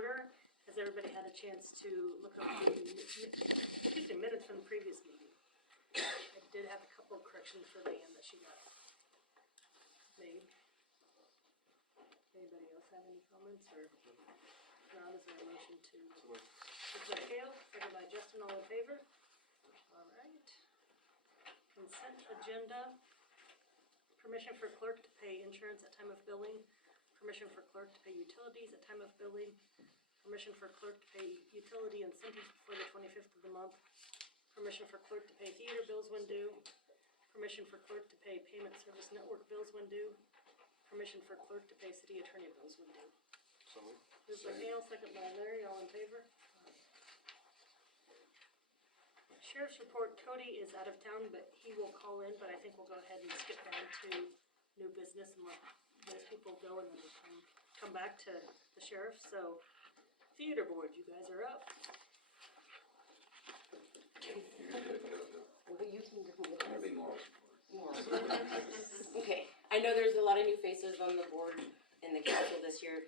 order. Has everybody had a chance to look up the minutes from the previous meeting? I did have a couple of corrections for Leanne that she got made. Anybody else have any comments, or not? Is there a motion to? It's by Kale, second by Justin. All in favor? All right. Consent agenda. Permission for clerk to pay insurance at time of billing. Permission for clerk to pay utilities at time of billing. Permission for clerk to pay utility incentives before the 25th of the month. Permission for clerk to pay theater bills when due. Permission for clerk to pay payment service network bills when due. Permission for clerk to pay city attorney bills when due. So moved. Moved by Hale, second by Larry. All in favor? Sheriff's report. Cody is out of town, but he will call in. But I think we'll go ahead and skip down to new business and let those people go, and then we'll come back to the sheriff. So, theater board, you guys are up. Well, you can do it. There'll be more. Okay, I know there's a lot of new faces on the board and the council this year.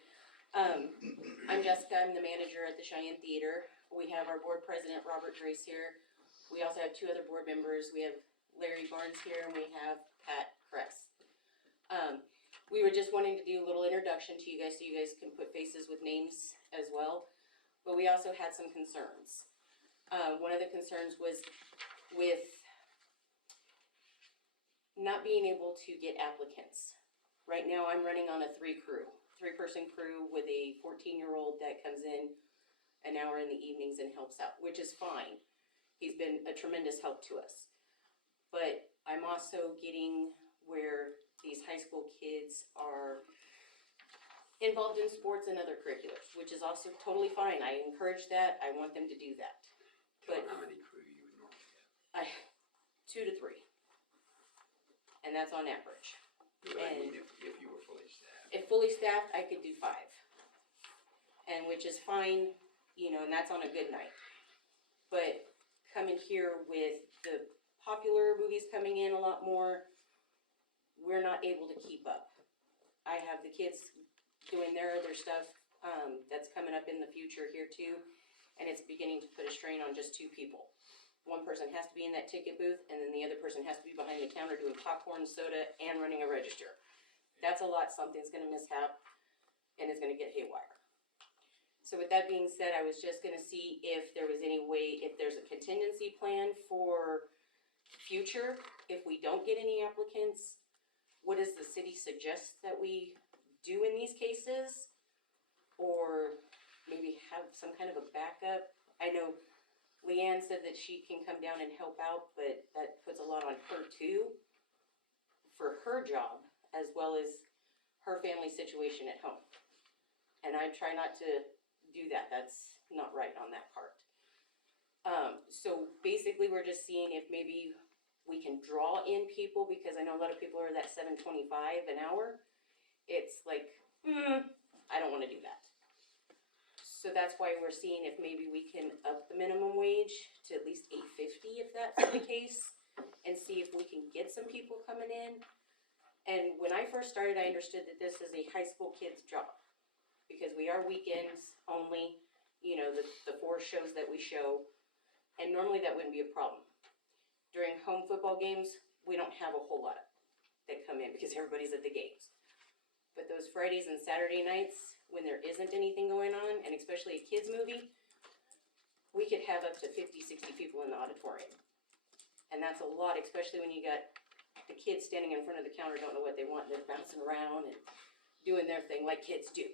I'm Jessica, I'm the manager at the Cheyenne Theater. We have our board president, Robert Grace, here. We also have two other board members. We have Larry Barnes here, and we have Pat Kress. We were just wanting to do a little introduction to you guys so you guys can put faces with names as well. But we also had some concerns. One of the concerns was with not being able to get applicants. Right now I'm running on a three-person crew with a 14-year-old that comes in an hour in the evenings and helps out, which is fine. He's been a tremendous help to us. But I'm also getting where these high school kids are involved in sports and other curriculums, which is also totally fine. I encourage that. I want them to do that. But How many crew you would normally have? 2 to 3. And that's on average. But I mean, if you were fully staffed. If fully staffed, I could do 5. And which is fine, you know, and that's on a good night. But coming here with the popular movies coming in a lot more, we're not able to keep up. I have the kids doing their other stuff that's coming up in the future here too, and it's beginning to put a strain on just 2 people. One person has to be in that ticket booth, and then the other person has to be behind the counter doing popcorn, soda, and running a register. That's a lot. Something's going to mishap, and it's going to get haywire. So with that being said, I was just going to see if there was any way, if there's a contingency plan for future, if we don't get any applicants, what does the city suggest that we do in these cases? Or maybe have some kind of a backup. I know Leanne said that she can come down and help out, but that puts a lot on her too for her job, as well as her family situation at home. And I try not to do that. That's not right on that part. So basically we're just seeing if maybe we can draw in people, because I know a lot of people are that $7.25 an hour. It's like, I don't want to do that. So that's why we're seeing if maybe we can up the minimum wage to at least $8.50 if that's the case, and see if we can get some people coming in. And when I first started, I understood that this is a high school kid's job, because we are weekends only, you know, the 4 shows that we show, and normally that wouldn't be a problem. During home football games, we don't have a whole lot that come in because everybody's at the games. But those Fridays and Saturday nights, when there isn't anything going on, and especially a kids movie, we could have up to 50, 60 people in the auditorium. And that's a lot, especially when you got the kids standing in front of the counter, don't know what they want, and they're bouncing around and doing their thing like kids do.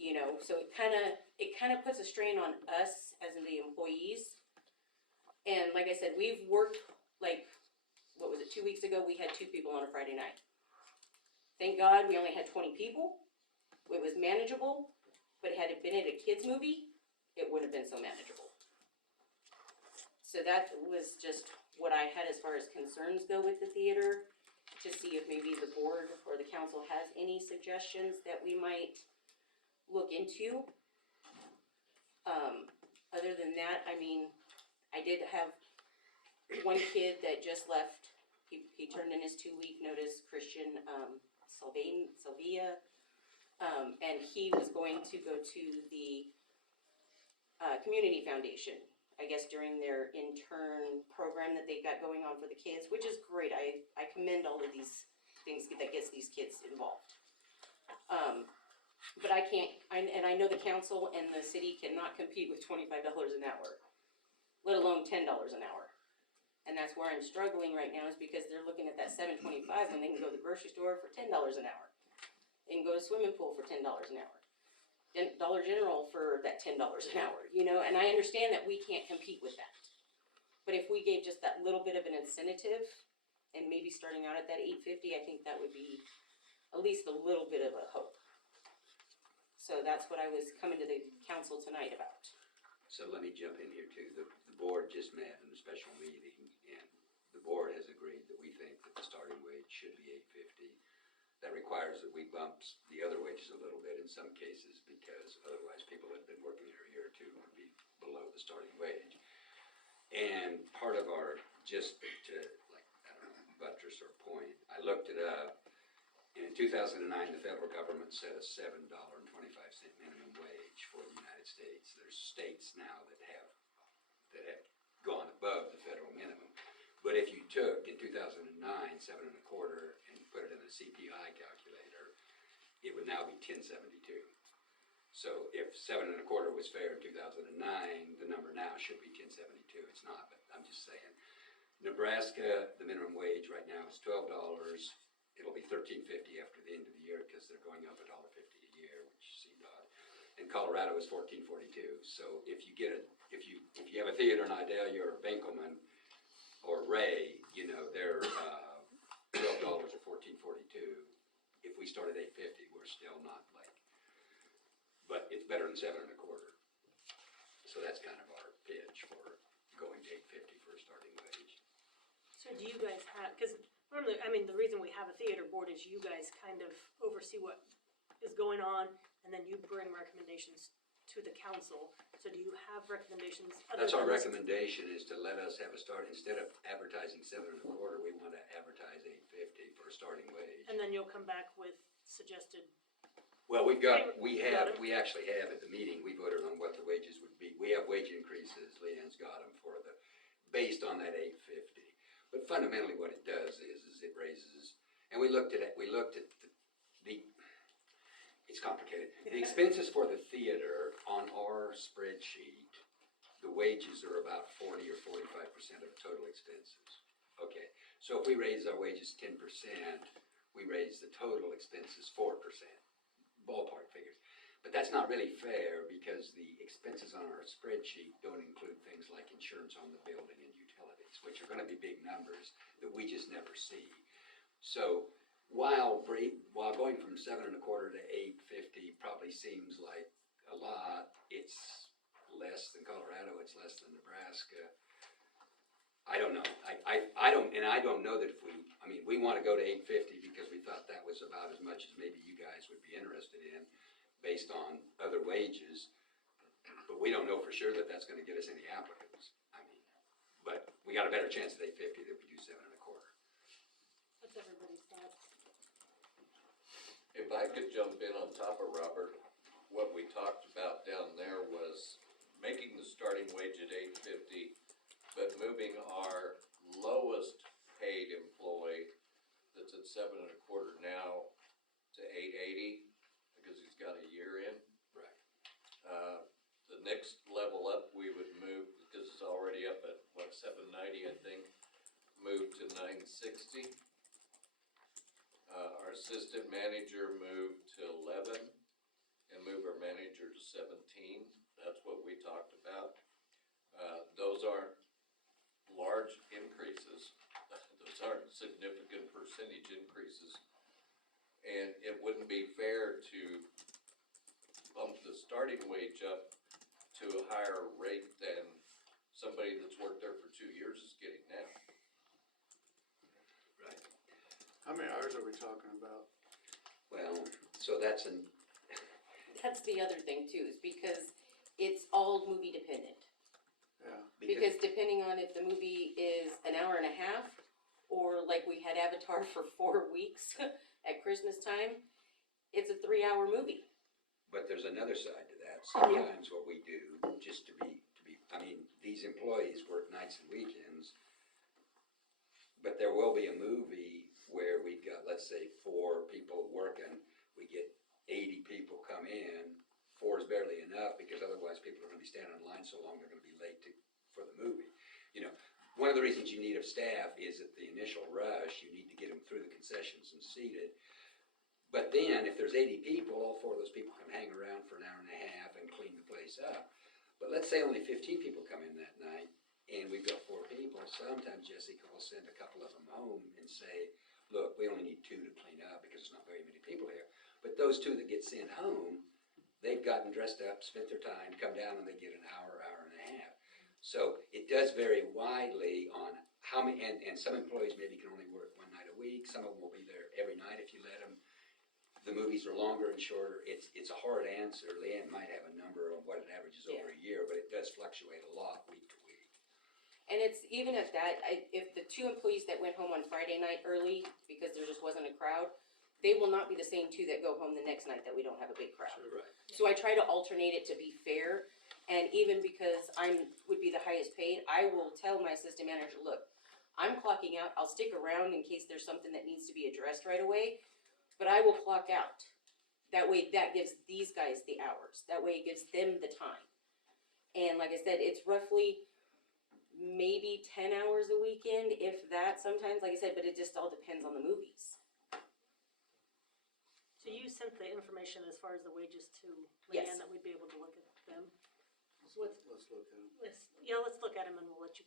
You know, so it kind of puts a strain on us as the employees. And like I said, we've worked, like, what was it, 2 weeks ago, we had 2 people on a Friday night. Thank God we only had 20 people. It was manageable, but had it been at a kids movie, it wouldn't have been so manageable. So that was just what I had as far as concerns go with the theater, to see if maybe the board or the council has any suggestions that we might look into. Other than that, I mean, I did have one kid that just left. He turned in his 2-week notice, Christian Sylvia, and he was going to go to the Community Foundation, I guess during their intern program that they've got going on for the kids, which is great. I commend all of these things that gets these kids involved. But I can't, and I know the council and the city cannot compete with $25 an hour, let alone $10 an hour. And that's where I'm struggling right now, is because they're looking at that $7.25 when they can go to the grocery store for $10 an hour. They can go to swimming pool for $10 an hour. Dollar General for that $10 an hour, you know, and I understand that we can't compete with that. But if we gave just that little bit of an incentive, and maybe starting out at that $8.50, I think that would be at least a little bit of a hope. So that's what I was coming to the council tonight about. So let me jump in here too. The board just met in a special meeting, and the board has agreed that we think that the starting wage should be $8.50. That requires that we bump the other wages a little bit in some cases, because otherwise people that have been working here a year or two would be below the starting wage. And part of our, just to, like, I don't know, buttress or point, I looked it up, and in 2009, the federal government set a $7.25 minimum wage for the United States. There's states now that have gone above the federal minimum. But if you took, in 2009, 7.25 and put it in a CPI calculator, it would now be 10.72. So if 7.25 was fair in 2009, the number now should be 10.72. It's not, but I'm just saying. Nebraska, the minimum wage right now is $12. It'll be $13.50 after the end of the year, because they're going up $1.50 a year, which seemed odd. And Colorado is $14.42. So if you get if you have a theater in Idalia or Benkelman or Ray, you know, they're $12 or $14.42. If we start at $8.50, we're still not like, but it's better than 7.25. So that's kind of our pitch for going to $8.50 for a starting wage. So do you guys have, because normally, I mean, the reason we have a theater board is you guys kind of oversee what is going on, and then you bring recommendations to the council. So do you have recommendations? That's our recommendation, is to let us have a start, instead of advertising 7.25, we want to advertise $8.50 for a starting wage. And then you'll come back with suggested. Well, we actually have at the meeting, we voted on what the wages would be. We have wage increases, Leanne's got them for based on that $8.50. But fundamentally what it does is it raises, and we looked at it's complicated. The expenses for the theater on our spreadsheet, the wages are about 40 or 45% of total expenses. Okay, so if we raise our wages 10%, we raise the total expenses 4%, ballpark figures. But that's not really fair, because the expenses on our spreadsheet don't include things like insurance on the building and utilities, which are going to be big numbers that we just never see. So while going from 7.25 to $8.50 probably seems like a lot, it's less than Colorado, it's less than Nebraska. I don't know. I don't know that if we want to go to $8.50 because we thought that was about as much as maybe you guys would be interested in, based on other wages. But we don't know for sure that that's going to get us any applicants. But we got a better chance at $8.50 than we do 7.25. What's everybody's thoughts? If I could jump in on top of Robert, what we talked about down there was making the starting wage at $8.50, but moving our lowest paid employee that's at 7.25 now to $8.80, because he's got a year in. Right. The next level up we would move, because it's already up at what, $7.90 I think, move to $9.60. Our assistant manager moved to 11, and move our manager to 17. That's what we talked about. Those aren't large increases. Those aren't significant percentage increases. And it wouldn't be fair to bump the starting wage up to a higher rate than somebody that's worked there for 2 years is getting now. Right. How many hours are we talking about? Well, so that's That's the other thing too, is because it's all movie dependent. Yeah. Because depending on if the movie is an hour and a half, or like we had Avatar for 4 weeks at Christmas time, it's a 3-hour movie. But there's another side to that. sometimes what we do, just to be, I mean, these employees work nights and weekends, but there will be a movie where we've got, let's say, 4 people working, we get 80 people come in, 4 is barely enough, because otherwise people are gonna be standing in line so long, they're gonna be late for the movie. You know, one of the reasons you need of staff is at the initial rush, you need to get them through the concessions and seated. But then, if there's 80 people, all 4 of those people can hang around for an hour and a half and clean the place up. But let's say only 15 people come in that night, and we've got 4 people, sometimes Jessica will send a couple of them home and say, look, we only need 2 to clean up because there's not very many people here. But those 2 that get sent home, they've gotten dressed up, spent their time, come down, and they get an hour, hour and a half. So it does vary widely on how many, and some employees maybe can only work 1 night a week, some of them will be there every night if you let them. The movies are longer and shorter. It's a hard answer. Leanne might have a number on what it averages over a year, but it does fluctuate a lot week to week. And it's even at that, if the 2 employees that went home on Friday night early, because there just wasn't a crowd, they will not be the same 2 that go home the next night that we don't have a big crowd. Right. So I try to alternate it to be fair, and even because would be the highest paid, I will tell my assistant manager, look, I'm clocking out, I'll stick around in case there's something that needs to be addressed right away, but I will clock out. That way, that gives these guys the hours, that way it gives them the time. And like I said, it's roughly maybe 10 hours a weekend, if that sometimes, like I said, but it just all depends on the movies. So you sent the information as far as the wages to Yes. Leanne, that we'd be able to look at them? Let's look at them. Let's look at them and we'll let you,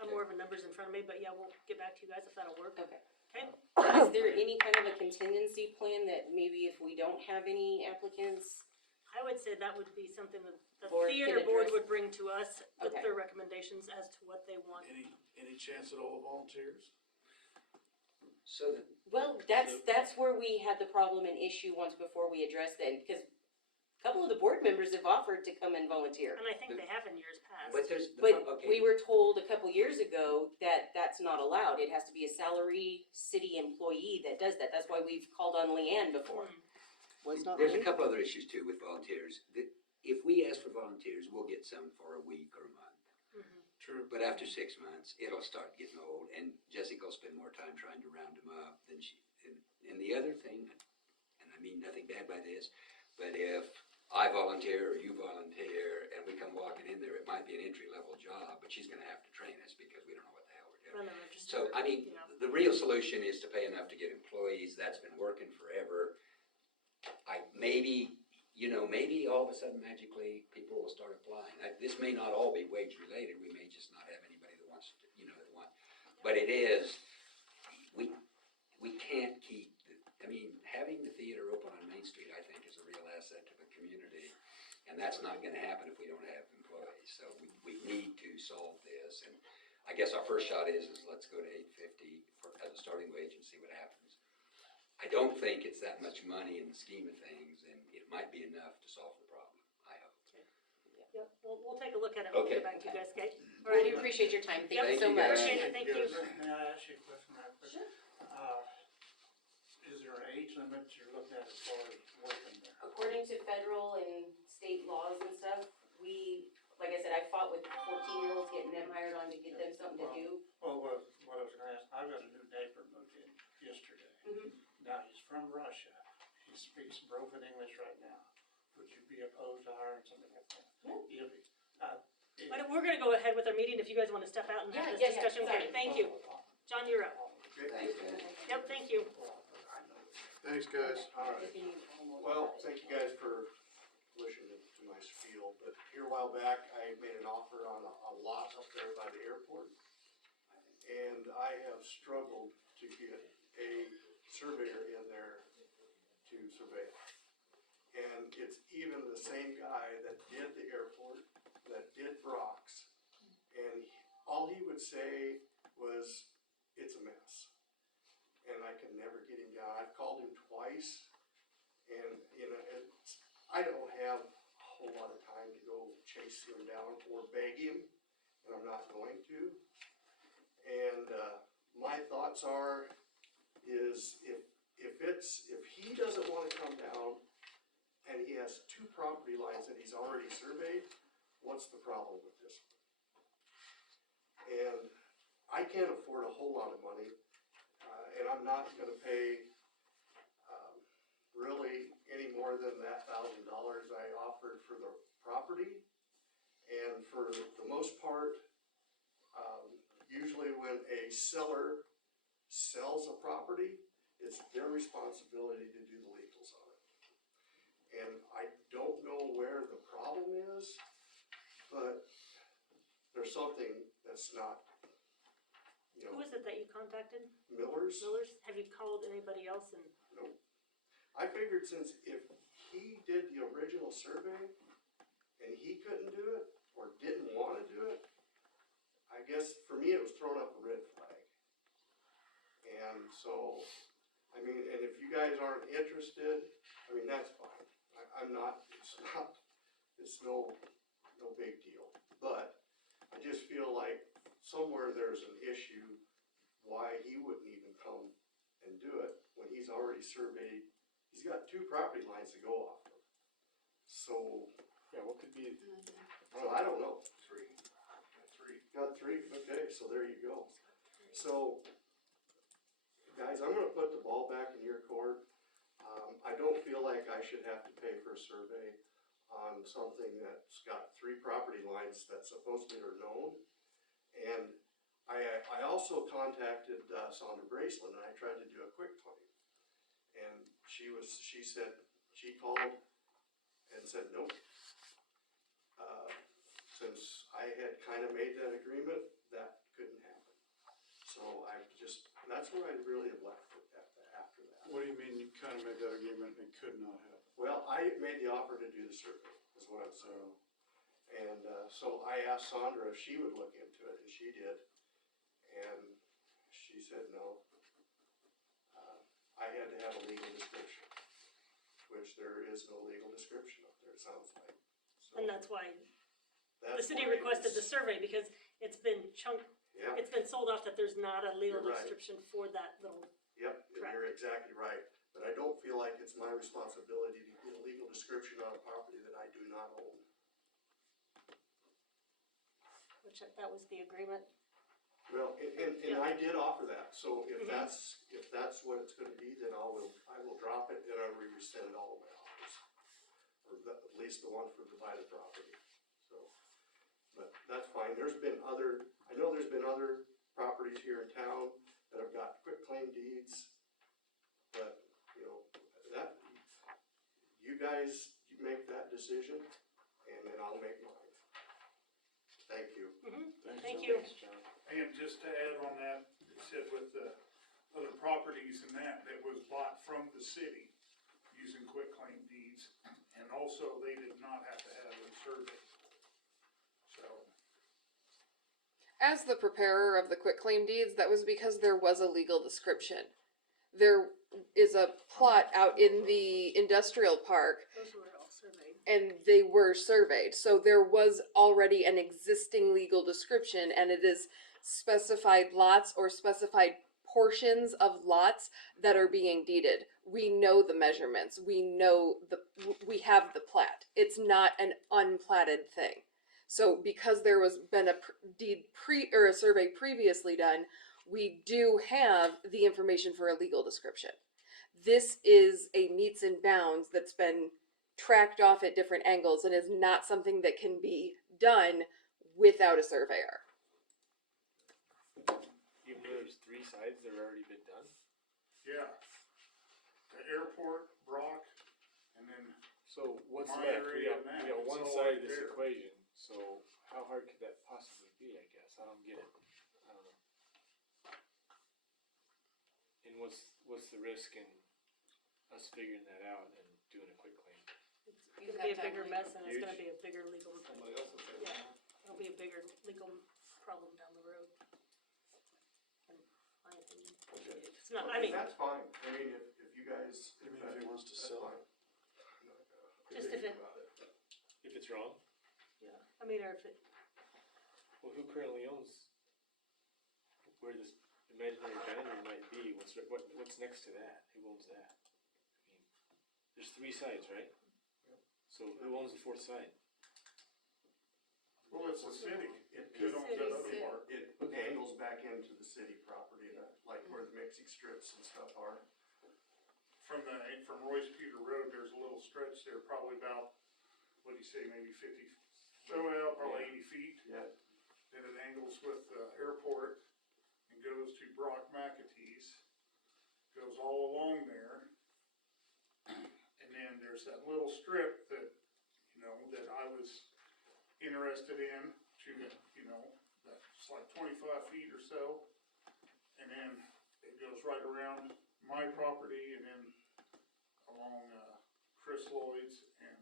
I'm more of a numbers in front of me, but yeah, we'll get back to you guys if that'll work. Okay. Okay? Is there any kind of a contingency plan that maybe if we don't have any applicants? I would say that would be something that the Board can theater board address. would bring to us with Okay. their recommendations as to what they want. Any chance at all volunteers? So the, Well, that's where we had the problem and issue once before we addressed it, because a couple of the board members have offered to come and volunteer. And I think they have in years past. but there's, But okay. we were told a couple years ago that that's not allowed. It has to be a salary city employee that does that. That's why we've called on Leanne before. There's a couple other issues too with volunteers. If we ask for volunteers, we'll get some for a week or a month. True. But after 6 months, it'll start getting old, and Jessica will spend more time trying to round them up than and the other thing, and I mean nothing bad by this, but if I volunteer or you volunteer and we come walking in there, it might be an entry-level job, but she's gonna have to train us because we don't know what the hell we're doing. Run the register. So, I mean, Yeah. the real solution is to pay enough to get employees. That's been working forever. Maybe all of a sudden magically people will start applying. This may not all be wage related. We may just not have anybody that wants to, that want. But it is, we can't keep, having the theater open on Main Street, I think, is a real asset to the community. And that's not gonna happen if we don't have employees. So we need to solve this. And I guess our first shot is let's go to $8.50 as a starting wage and see what happens. I don't think it's that much money in the scheme of things, and it might be enough to solve the problem, I hope. Yep, we'll take a look at it, and we'll Okay. get back to you guys, okay? All I right. do appreciate your time. Thank Yep, you so you, much. guys. Appreciate it, thank you. May I ask you a question real quick? Sure. Is there an age limit you're looking at as far as working there? According to federal and state laws and stuff, like I said, I fought with 14-year-olds, getting them hired on to get them something to do. Well, what I was gonna ask, I've got a new neighbor moved in yesterday. Now, he's from Russia. He speaks broken English right now. Would you be opposed to hiring somebody like that? Yeah. We're gonna go ahead with our meeting if you guys wanna step out and have this Yeah, discussion. sorry. Okay, thank you. John, you're up. Thanks, guys. Yep, thank you. Thanks, guys. All right. Well, thank you guys for listening to my spiel, but here a while back, I made an offer on a lot up there by the airport. And I have struggled to get a surveyor in there to survey. And it's even the same guy that did the airport, that did Brock's, and all he would say was, it's a mess. And I can never get him down. I've called him twice, and, I don't have a whole lot of time to go chase him down or beg him, and I'm not going to. And, my thoughts is if he doesn't wanna come down and he has 2 property lines that he's already surveyed, what's the problem with this one? And I can't afford a whole lot of money, and I'm not gonna pay, really any more than that $1,000 I offered for the property. And for the most part, usually when a seller sells a property, it's their responsibility to do the legals on it. And I don't know where the problem is, but there's something that's not, you Who know, is it that you contacted? Miller's. Millers? Have you called anybody else and? Nope. I figured since if he did the original survey and he couldn't do it or didn't wanna do it, I guess for me it was throwing up a red flag. And so, I mean, and if you guys aren't interested, I mean, that's fine. I'm not, it's no big deal. But I just feel like somewhere there's an issue why he wouldn't even come and do it when he's already surveyed. He's got 2 property lines to go off of. So, Yeah, what could be, well, I don't know. 3. Got 3, okay, so there you go. So, guys, I'm gonna put the ball back in your court. I don't feel like I should have to pay for a survey on something that's got 3 property lines that supposedly are known. And I also contacted Sandra Braceland, and I tried to do a quick claim. And she said, she called and said, nope. Since I had kind of made that agreement, that couldn't happen. So that's where I really have left it after that. What do you mean you kind of made that agreement and it could not happen? Well, I made the offer to do the survey, is what I'm saying. And so I asked Sandra if she would look into it, and she did. And she said no. I had to have a legal description, which there is no legal description up there, it sounds like. So And that's why the that's city why requested the it's- survey, because it's been Yeah, it's been sold off that there's not a legal You're right. description for that little, yep, and you're exactly right. But I don't feel like it's my responsibility to get a legal description on a property that I do not own. which that was the agreement. Well, and I did offer that, so if that's what it's gonna be, then I will drop it and I will rescind all of my offers. Or at least the one for the divided property, so. But that's fine, I know there's been other properties here in town that have got quitclaim deeds. But, you know, you guys make that decision and then I'll make mine. Thank you. Thank you. And just to add on that, it said with the other properties and that was bought from the city using quitclaim deeds. And also, they did not have to have a survey. So, As the preparer of the quitclaim deeds, that was because there was a legal description. There is a plot out in the industrial park, Those were all surveyed. and they were surveyed. So there was already an existing legal description, and it is specified lots or specified portions of lots that are being deeded. We know the measurements. We have the plat. It's not an unplatted thing. So because there was been a survey previously done, we do have the information for a legal description. This is a meets and bounds that's been tracked off at different angles and is not something that can be done without a surveyor. even though there's 3 sides that have already been done? yeah. The airport, Brock, and then So what's My left? area and that, We got it's one all side right of this there. equation, so how hard could that possibly be, I guess? I don't get it. I don't know. And what's the risk in us figuring that out and doing a quick claim? It's gonna be a bigger mess and it's Huge. gonna be a bigger legal, yeah, it'll be a bigger legal problem down the road. In my opinion. It's not, I mean, That's fine, I mean, if you guys. Even if he wants to that's sell fine. it. Just if it- About it. If it's wrong, yeah, I mean, or if it, well, who currently owns where this imaginary boundary might be? What's next to that? Who owns that? I mean, there's 3 sides, right? So who owns the fourth side? Well, it's the city. It, It owns that other City. part. it angles back into the city property, like where the mixing strips and stuff are. From Royce Peter Road, there's a little stretch there, probably about, what do you say, maybe 50, well, probably 80 feet. Yeah, Then it angles with the airport and goes to Brock McAtee's, goes all along there. And then there's that little strip that, that I was interested in to, that's like 25 feet or so. And then it goes right around my property and then along, Chris Lloyd's and,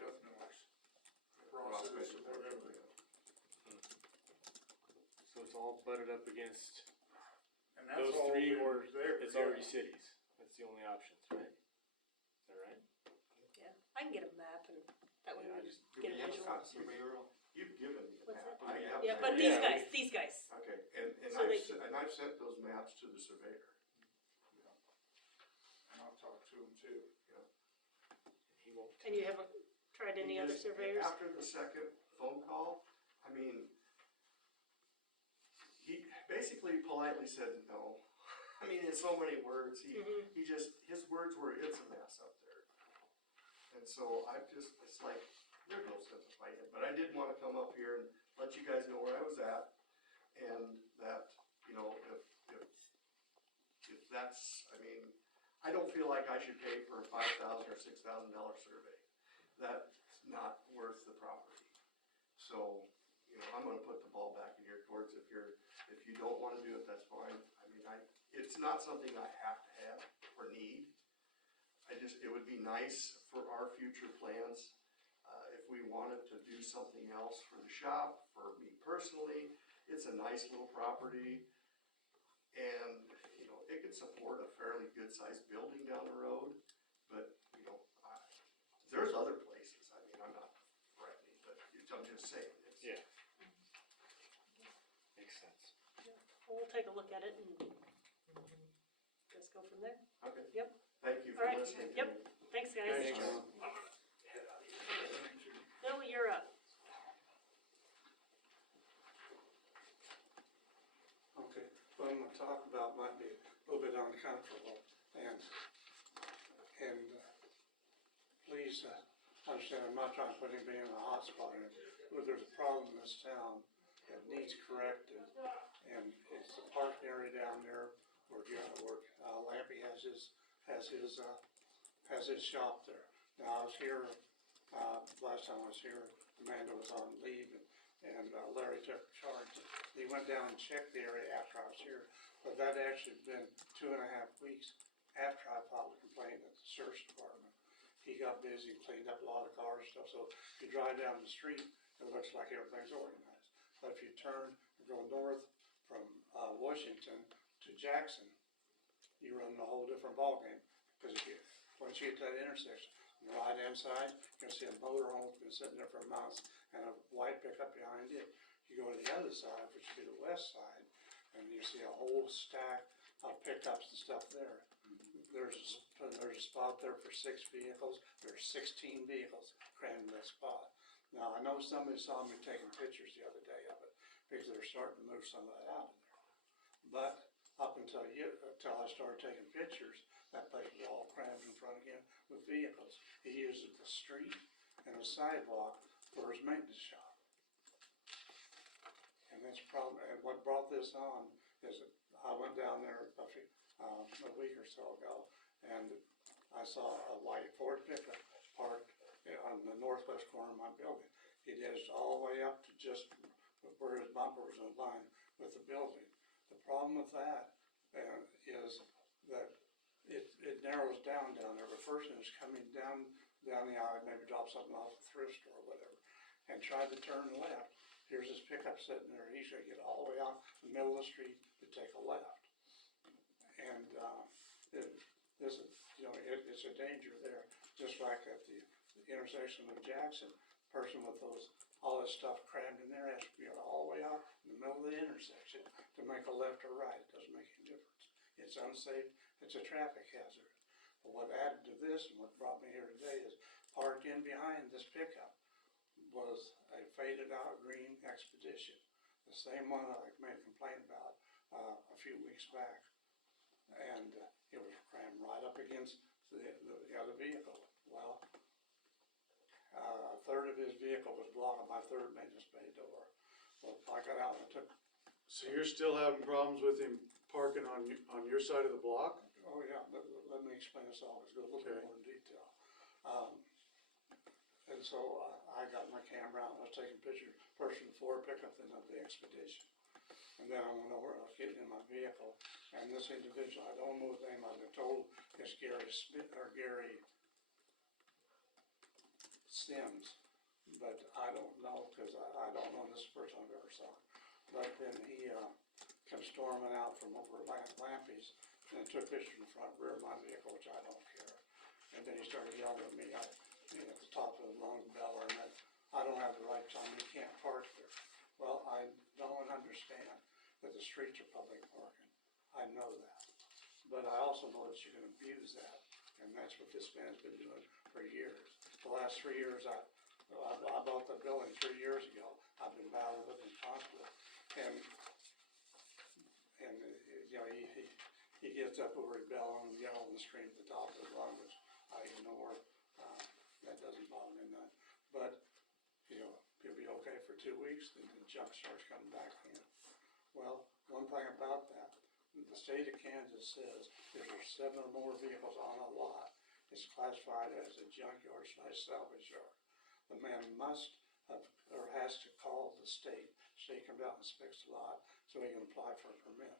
Beth Miller's. Ross's or whatever. So it's all butted up against And that's those all three, there or is there. it's yeah. already cities? That's the only options, right? Is that right? Yeah, I can get a map and that way Yeah, I we just- get a visual. you've given me a What's map. that? I have Yeah, that. but Yeah, these guys. Okay, and So they- I've sent those maps to the surveyor. And I'll talk to him too. He won't. And you haven't tried any other Because surveyors? After the second phone call, I mean, he basically politely said no. I mean, in so many words, Mhm. he just, his words were, it's a mess up there. And so it's like, there's no sense of fighting it, but I did wanna come up here and let you guys know where I was at. And that, if that's, I mean, I don't feel like I should pay for a $5,000 or $6,000 survey. That's not worth the property. So, I'm gonna put the ball back in your courts. If you don't wanna do it, that's fine. I mean, it's not something I have to have or need. It would be nice for our future plans, if we wanted to do something else for the shop, for me personally. It's a nice little property. And, it could support a fairly good-sized building down the road, but, there's other places, I mean, I'm not threatening, but I'm just saying, it's. Yeah. Makes sense. We'll take a look at it and just go from there. Okay. Yep. Thank you All for right. listening to Yep. me. Thanks, guys. Thanks. Bill, you're up. Okay, what I'm gonna talk about might be a little bit uncomfortable, and please understand, I'm not trying to put anybody in a hot spot, but there's a problem in this town that needs corrected, and it's the park area down there where Lampy has his shop there. Now, I was here, last time I was here, Amanda was on leave, and Larry took charge. He went down and checked the area after I was here, but that actually been 2.5 weeks after I filed a complaint at the search department. He got busy and cleaned up a lot of cars and stuff, so if you drive down the street, it looks like everything's organized. But if you turn and go north from Washington to Jackson, you run a whole different ballgame, because once you get to that intersection, on the right-hand side, you're gonna see a motorhome that's been sitting there for months, and a white pickup behind it. You go to the other side, which would be the west side, and you see a whole stack of pickups and stuff there. There's a spot there for 6 vehicles, there's 16 vehicles crammed in that spot. Now, I know somebody saw me taking pictures the other day of it, because they're starting to move some of that out of there. But up until I started taking pictures, that place was all crammed in front of him with vehicles. He uses the street and the sidewalk for his maintenance shop. And that's a problem, and what brought this on is that I went down there a week or so ago, and I saw a white Ford pickup parked on the northwest corner of my building. He did it all the way up to just where his bumper was in line with the building. The problem with that is that it narrows down there. The person is coming down the aisle, maybe drop something off at a thrift store or whatever, and tried to turn left. Here's this pickup sitting there. He's gonna get all the way out in the middle of the street to take a left. And it's a danger there. Just like at the intersection of Jackson, person with all this stuff crammed in there has to get all the way out in the middle of the intersection to make a left or right. It doesn't make any difference. It's unsafe. It's a traffic hazard. But what added to this and what brought me here today is Parked in behind this pickup was a faded out green Expedition, the same one that I made a complaint about, a few weeks back. And it was crammed right up against the other vehicle. Well, a third of his vehicle was blocking my third maintenance bay door. So I got out and I took, So you're still having problems with him parking on your side of the block? oh yeah, let me explain this all, let's go a little bit Okay. more in detail. And so I got my camera out and I was taking pictures, first from the Ford pickup, then of the Expedition. And then I went over and I was getting in my vehicle, and this individual, I don't know his name, I've been told it's Gary Smith, or Gary Sims, but I don't know, cause I don't know this person I've ever saw. But then he, come storming out from over Lampe's and took pictures in the front rear of my vehicle, which I don't care. And then he started yelling at me, at the top of the lungs, bellowing that I don't have the right to tell him he can't park there. Well, I don't understand that the streets are public parking. I know that. But I also know that you can abuse that, and that's what this man's been doing for years. The last 3 years, I bought the building 3 years ago. I've been battling with him constantly. And you know, he gets up over his bellowing and yelling and screaming at the top of his lungs, which I ignore. That doesn't bother me none. But, you know, he'll be okay for 2 weeks, then the junk starts coming back in. Well, one thing about that, the state of Kansas says if there's 7 or more vehicles on a lot, it's classified as a junkyard / salvage yard. The man must have, or has to call the state. State comes out and inspects the lot so he can apply for a permit.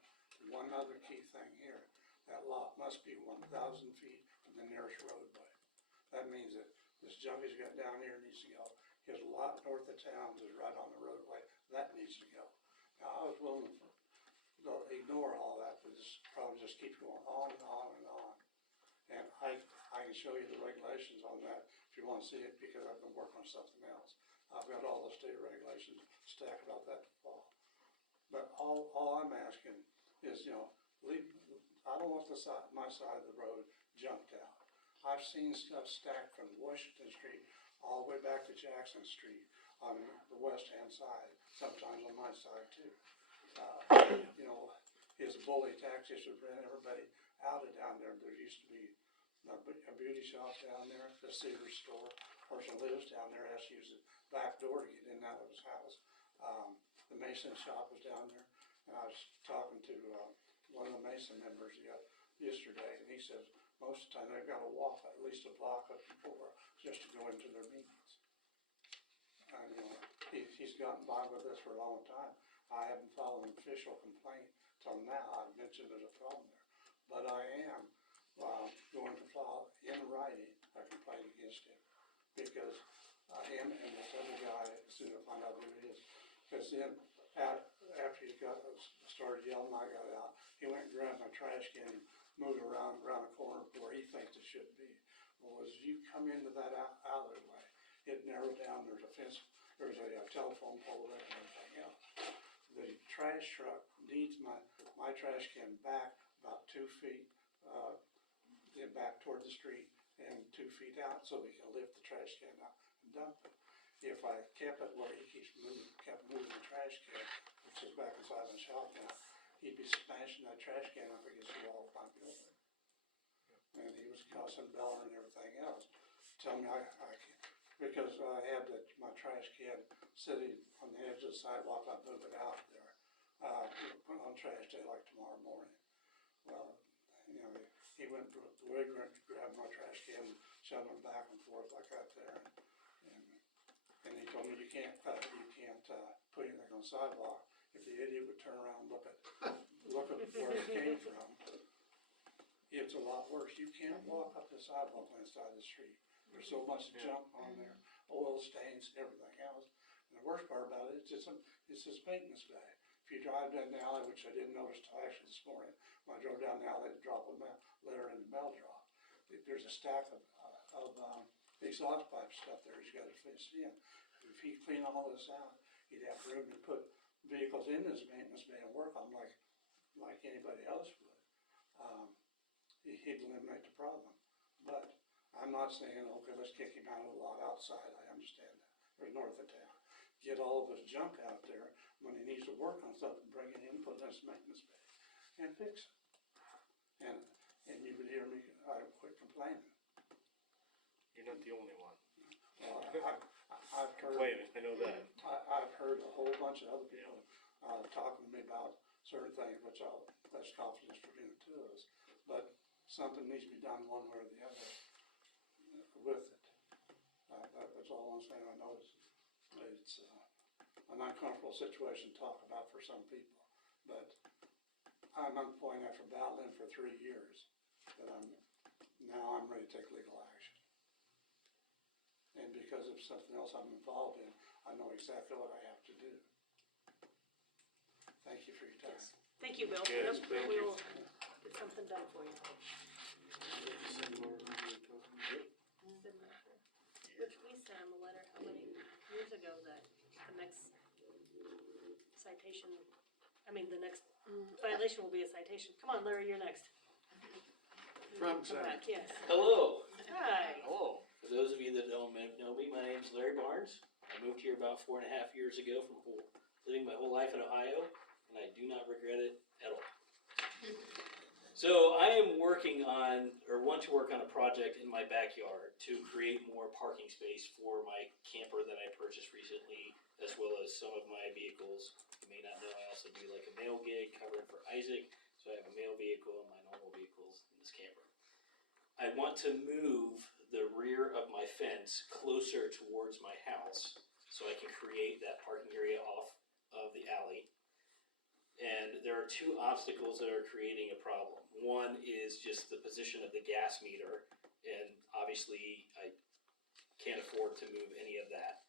One other key thing here, that lot must be 1,000 feet from the nearest roadway. That means that this junk he's got down here needs to go. His lot north of town is right on the roadway. That needs to go. Now, I was willing to ignore all that, but this problem just keeps going on and on and on. And I can show you the regulations on that if you want to see it, because I've been working on something else. I've got all the state regulations stacked about that fall. But all I'm asking is, you know, I don't want my side of the road jumped out. I've seen stuff stacked from Washington Street all the way back to Jackson Street on the west-hand side, sometimes on my side too. You know, his bully taxis would rent everybody out of down there. There used to be a beauty shop down there, the Sears store. Person lives down there, has to use the back door to get in and out of his house. The Mason shop was down there, and I was talking to one of the Mason members yesterday, and he says most of the time they've got to walk at least a block up before just to go into their meetings. And you know, he's gotten by with this for a long time. I haven't filed an official complaint till now. I've mentioned there's a problem there, but I am going to file in writing a complaint against him, because him and this other guy, as soon as I find out who it is, because then after he started yelling, I got out. He went and grabbed my trash can and moved around a corner where he thinks it should be. Well, as you come into that alleyway, it narrowed down. There's a fence. There's a telephone pole there and everything else. The trash truck needs my trash can back about 2 feet, then back toward the street and 2 feet out so we can lift the trash can out and dump it. If I kept it where he kept moving the trash can, which is back inside the shop now, he'd be smashing that trash can up against the wall of my building. And he was cussing, bellowing and everything else. Telling me I can't, because I had my trash can sitting on the edge of the sidewalk, I moved it out there. On trash day like tomorrow morning. Well, you know, he went to the wig room to grab my trash can, shoving it back and forth like that there. And he told me you can't put anything on the sidewalk. If the idiot would turn around and look at where it came from, it's a lot worse. You can't walk up the sidewalk on the side of the street. There's so much junk on there, oil stains, everything else. And the worst part about it, it's this maintenance day. If you drive down the alley, which I didn't notice till actually this morning, when I drove down the alley to drop a letter in the mail drop, there's a stack of exhaust pipe stuff there he's got to finish in. If he cleaned all this out, he'd have room to put vehicles in his maintenance bay and work on like anybody else would. He'd eliminate the problem. But I'm not saying, okay, let's kick him out of the lot outside, I understand that, or north of town. Get all of his junk out there, when he needs to work on something, bring it in, put it in his maintenance bay, and fix it. And you would hear me, I quit complaining. You're not the only one Well, I've heard, complaining, I know that. I've heard a whole bunch of other people, talking to me about certain things, which that's confidence between the two of us. But something needs to be done one way or the other with it. That's all I'm saying. I know it's an uncomfortable situation to talk about for some people, but I'm at the point after battling for 3 years that I'm ready to take legal action. And because of something else I'm involved in, I know exactly what I have to do. Thank you for your time. Thank you, Bill. Yes, Yep, thank we you. will get something done for you. Which we sent him a letter, how many years ago that the next citation, the next violation will be a citation. Come on, Larry, you're next. From Come back, yes. Hello. Hi. Hello. For those of you that don't know me, my name's Larry Barnes. I moved here about 4.5 years ago from living my whole life in Ohio, and I do not regret it at all. So I am working on, or want to work on a project in my backyard to create more parking space for my camper that I purchased recently, as well as some of my vehicles. You may not know, I also do like a mail gig covering for Isaac, so I have a mail vehicle and my normal vehicles in this camper. I want to move the rear of my fence closer towards my house so I can create that parking area off of the alley. And there are two obstacles that are creating a problem. One is just the position of the gas meter, and obviously I can't afford to move any of that.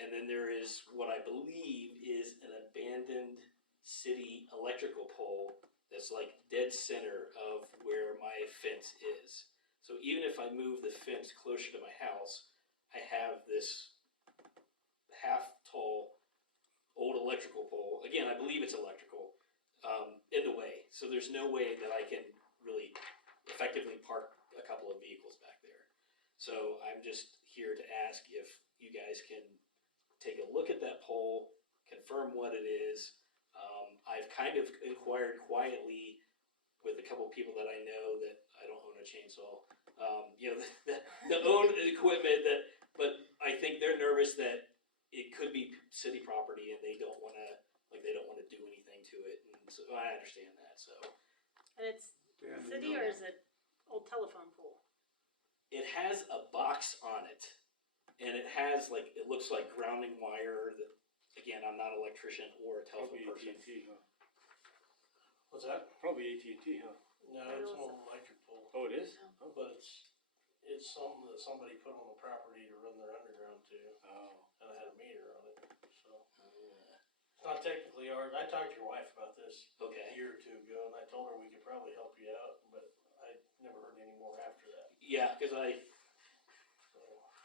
And then there is what I believe is an abandoned city electrical pole that's like dead center of where my fence is. So even if I move the fence closer to my house, I have this half-tall old electrical pole. Again, I believe it's electrical, in the way. So there's no way that I can really effectively park a couple of vehicles back there. So I'm just here to ask if you guys can take a look at that pole, confirm what it is. I've kind of inquired quietly with a couple of people that I know that I don't own a chainsaw, that own equipment but I think they're nervous that it could be city property and they don't want to do anything to it. And so I understand that. So And it's city or is it old telephone pole? it has a box on it, and it has it looks like grounding wire. That again, I'm not an electrician or a telephone Probably person. AT&T, huh? What's that? Probably AT&T, huh? No, it's an old electric pole, Oh, it is? Oh. but it's something that somebody put on the property to run their underground to, Oh. and I had a meter on it, so. It's not technically ours. I talked to your wife about this a Okay. year or two ago, and I told her we could probably help you out, but I never heard any more after that. Yeah, because So,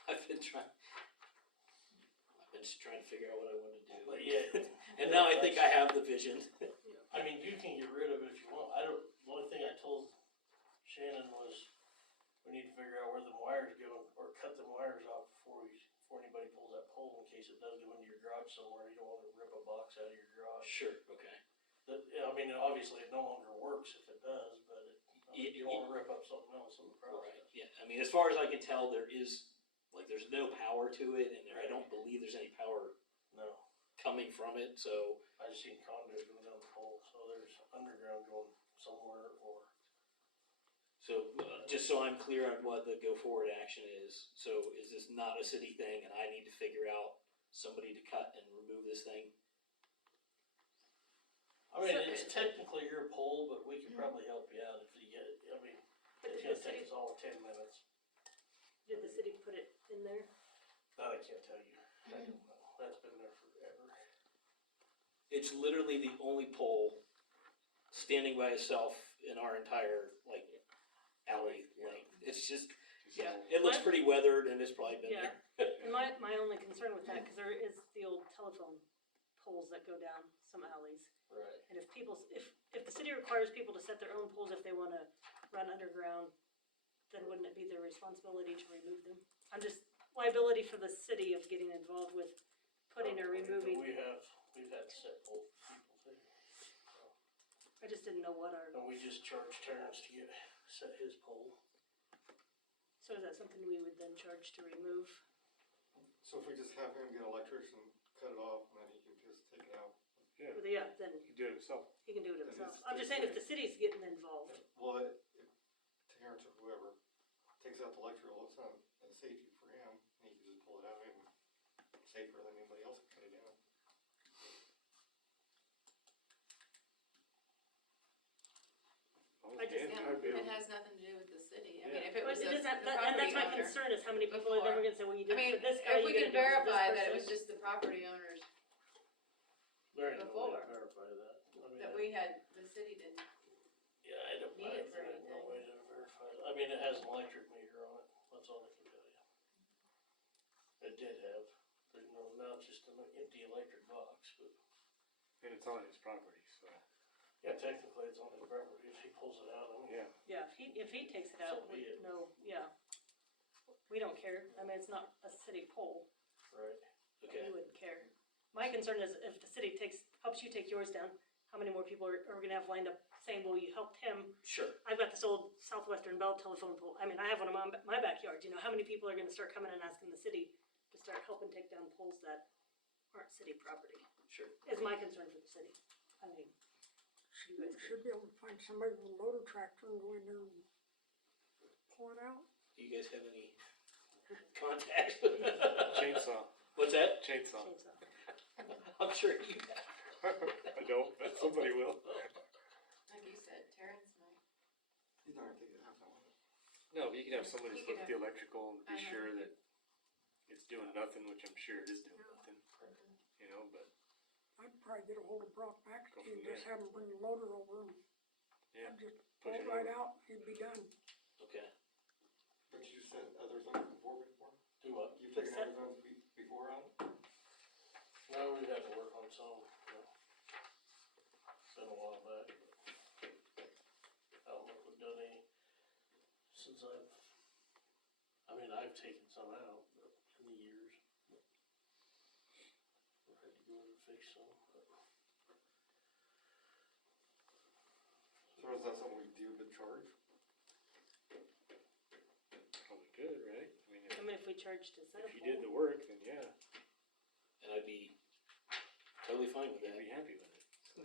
I've been trying to figure out what I want to do. But yeah. And now I think I have the vision. I mean, you can get rid of it if you want. The only thing I told Shannon was we need to figure out where the wires go or cut the wires off before anybody pulls that pole in case it does go into your garage somewhere. You don't want to rip a box out of your garage. Sure. Okay. Obviously it no longer works if it does, but you don't want to rip up something else in the process. Right. Yeah. I mean, as far as I can tell, there's no power to it, and I don't believe there's any power No, coming from it. So I just seen conduit going down the pole, so there's underground going somewhere or. just so I'm clear on what the go forward action is. So is this not a city thing, and I need to figure out somebody to cut and remove this thing? It's technically your pole, but we could probably help you out if you get it. But It's did gonna the take city, us all 10 minutes. did the city put it in there? That I can't tell you. I don't know. That's been there forever. It's literally the only pole standing by itself in our entire alley length. It's just, yeah, it looks pretty weathered and it's probably been Yeah. there. And my only concern with that, because there is the old telephone poles that go down some alleys. Right. And if the city requires people to set their own poles if they wanna run underground then wouldn't it be their responsibility to remove them? I'm just, liability for the city of getting involved with putting or removing. We've had set both people too. I just didn't know what our, And we just charged Terrence to set his pole. so is that something we would then charge to remove? So if we just have him get an electrician, cut it off, and then he can just take it out. Yeah, Well, yeah, then he can do it himself. he can do it Then himself. it's- I'm just saying if the city's getting involved, Well, if Terrence or whoever takes out the electrical, it's not a safety for him, and he can just pull it out and safer than anybody else can cut it down. Oh, I just- Dan, Yeah. I'd be It able- has nothing to do with the city. I mean, Yeah. if it Well, was it the is that, the and that's property my owner. concern is how many people are then we're gonna say, well, you I did it mean, for this guy, if you we gotta can do it for this verify that it was person. just the property owners There ain't no way Before. to verify that. I mean, that we had, the city didn't. Yeah, I don't, need it for there's no anything. way to verify it. I mean, it has an electric meter on it, that's all I can tell you. It did have, there's no, now it's just an empty electric box, but, and it's on his property, so, yeah, technically it's on his property, if he pulls it out, I mean. yeah. Yeah, if he takes it out, So be it. no, yeah. We don't care. I mean, it's not a city pole. Right, We okay, wouldn't care. My concern is if the city helps you take yours down, how many more people are we gonna have lined up saying, well, you helped him? sure, I've got this old Southwestern Bell telephone pole. I mean, I have one in my backyard. You know, how many people are gonna start coming and asking the city to start helping take down poles that aren't city property? sure. Is my concern for the city. I mean, you guys could. Should be able to find somebody with a loader tractor and go in there and pull it out. Do you guys have any contacts? Chainsaw, What's that? chainsaw. Chainsaw. I'm sure you have. I don't, but somebody will. Like you said, Terrence might. He's not gonna take it out that one. No, but you can have somebody You just look could at the electrical and be Uh-huh. sure that it's doing nothing, which I'm sure it is doing nothing, you know, but, I'd probably get a hold of Brock McAtee Go and from just have him bring the loader over and yeah. I'd just Push pull it it right over. out, he'd be done. Okay, But you said others on before? do what? You've taken Except- others on before on? No, we've had to work on some, you know. Been a while back. I don't know if we've done any since I've taken some out but in the years. We've had to go in and fix some, but So is that something we do but charge? Probably good, right? I mean, if we charged to set a If you pole. did the work, then yeah, And I'd be totally fine with you'd that. be happy with it.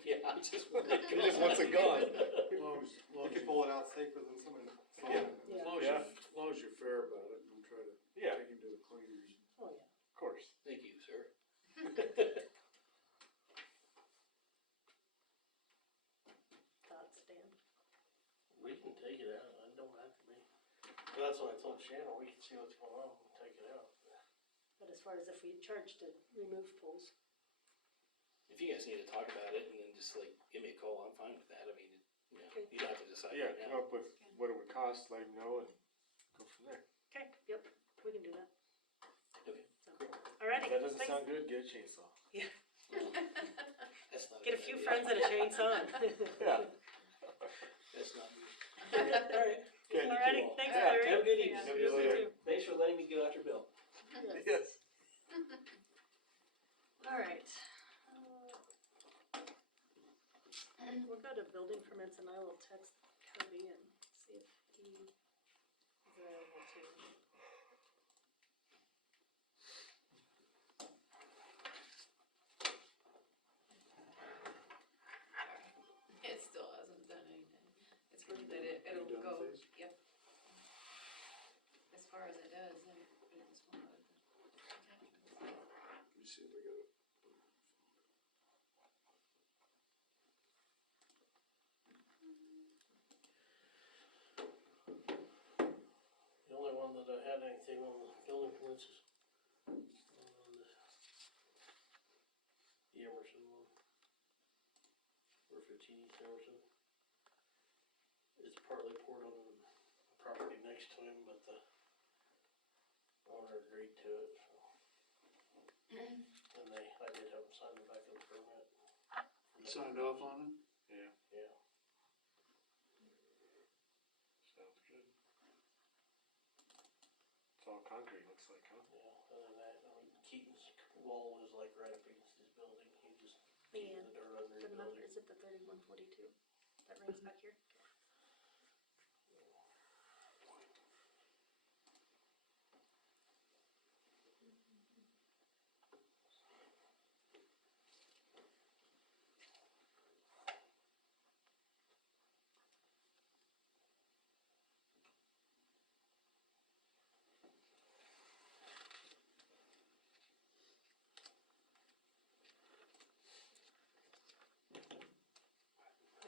Yeah, I just wanted He just wants it gone. As long as, You can pull it out safer than someone. yeah, Yeah. as long as you're fair about it and try to Yeah, take him to the cleaners. Oh, yeah. of course. Thank you, sir. Thoughts, Dan? we can take it out, it don't have to be. But that's what I told Shannon, we can see what's going on and take it out. But as far as if we charged to remove poles, If you guys need to talk about it and then just like give me a call, I'm fine with that. I mean, you know, Okay. you don't have to decide Yeah, right come now. up with what it would cost, let him know, and go from there. okay, yep, we can do that. Okay. Alrighty, If that doesn't thanks. sound good, get a chainsaw. That's not Get a good few idea. friends and a chainsaw. Yeah. That's not good. Alright, Okay. alrighty, all. thanks, Yeah, Larry. Have a good evening. See you later. Thanks for letting me go after Bill. Yes. Alright. We'll go to building permits and I will text Cody and see if he is available too. It still hasn't done anything. It's weird that it'll You done go, with these? yep. As far as it does, then it just won't open. Let me see if I got it. The only one that I had anything on the building permits is on the Emerson one. Or 15 East Emerson. It's partly poured on the property next to him, but the owner agreed to it, so. And I did have him sign the back of the permit. Signed off on it? Yeah, Yeah. sounds good. like, huh? Yeah, other than that, I mean, Keaton's wall is like right up against his building, he just, And the dirt under his the number, building. is it the 3142? That rings back here?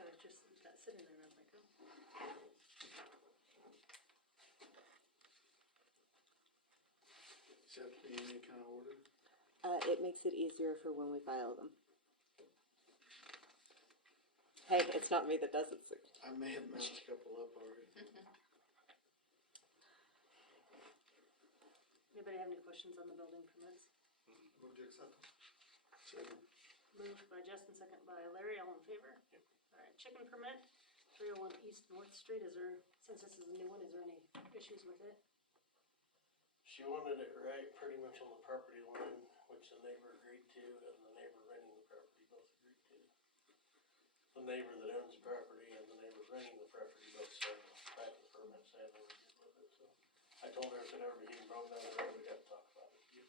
No, it's just that sitting there, and I'm like, oh. Does that have to be in any kind of order? It makes it easier for when we file them. Hey, it's not me that does it, sir. I may have messed a couple up already. Anybody have any questions on the building permits? Move to accept them. Second. Moved by Justin, second by Larry, all in favor? All right, chicken permit, 301 East North Street, is there, since this is a new one, is there any issues with it? She wanted it right pretty much on the property line, which the neighbor agreed to, and the neighbor renting the property both agreed to. The neighbor that owns the property and the neighbor renting the property both signed back the permit saying they were good with it, so. I told her if it ever became broken down, we got to talk about it. Is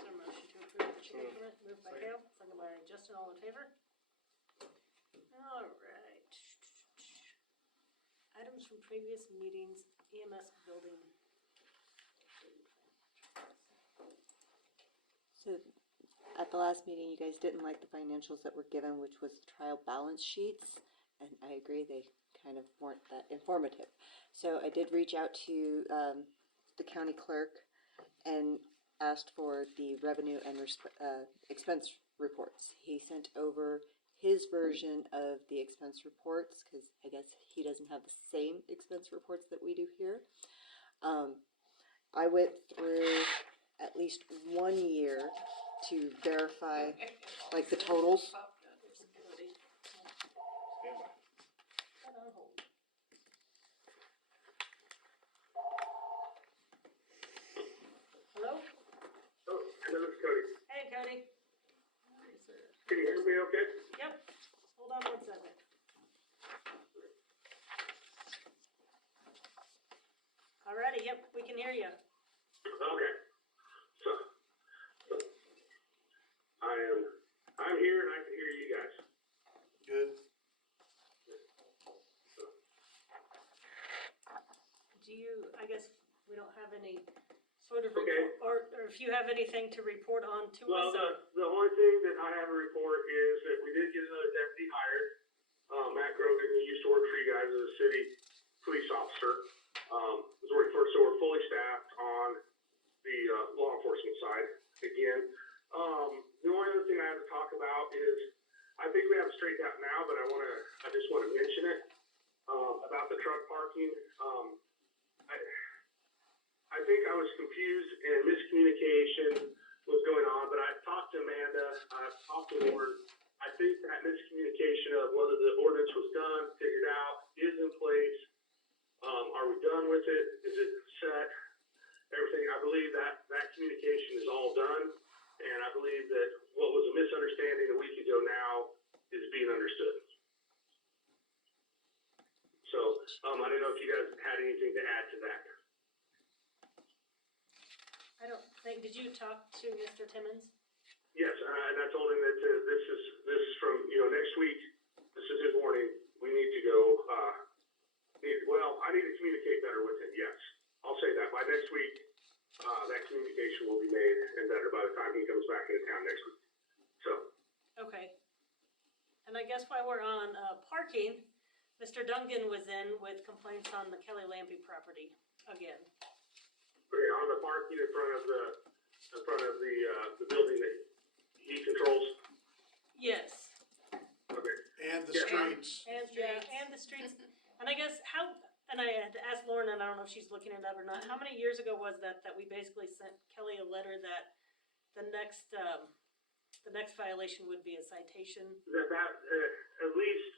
there a motion to approve the chicken permit? Moved by Cale, second by Justin, all in favor? All right. Items from previous meetings, EMS building. So at the last meeting, you guys didn't like the financials that were given, which was the trial balance sheets. And I agree, they kind of weren't that informative. So I did reach out to the county clerk and asked for the revenue and expense reports. He sent over his version of the expense reports, because I guess he doesn't have the same expense reports that we do here. I went through at least 1 year to verify, like, the totals. There's Cody. Put on hold. Hello? Oh, hello, it's Cody. Hey, Cody. Can you hear me okay? Yep, hold on 1 second. Alrighty, yep, we can hear you. Okay. So, I'm here and I can hear you guys. Good. Do you, I guess we don't have any sort of Okay. report, or if you have anything to report on to Well, us. the only thing that I have a report is that we did get another deputy hired. Matt Grogan, who used to work for you guys as a city police officer, was working for us, so we're fully staffed on the law enforcement side again. The only other thing I have to talk about is, I think we have it straightened out now, but I just want to mention it, about the truck parking. I think I was confused and miscommunication was going on, but I've talked to Amanda, I've talked to Lauren. I think that miscommunication of whether the ordinance was done, figured out, is in place. Are we done with it? Is it set? Everything, I believe that communication is all done. And I believe that what was a misunderstanding a week ago now is being understood. So, I don't know if you guys had anything to add to that. I don't think, did you talk to Mr. Timmons? Yes, and I told him that this is from, next week, this is his warning, we need to go, I need to communicate better with him, yes. I'll say that, by next week, that communication will be made and better by the time he comes back into town next week, so. Okay. And I guess while we're on, parking, Mr. Dungan was in with complaints on the Kelly Lampy property again. Okay, on the parking in front of the building that he controls, Yes. okay. And the Yeah. streets. And the streets. And I guess and I had to ask Lauren, and I don't know if she's looking it up or not, how many years ago was that we basically sent Kelly a letter that the next violation would be a citation? At least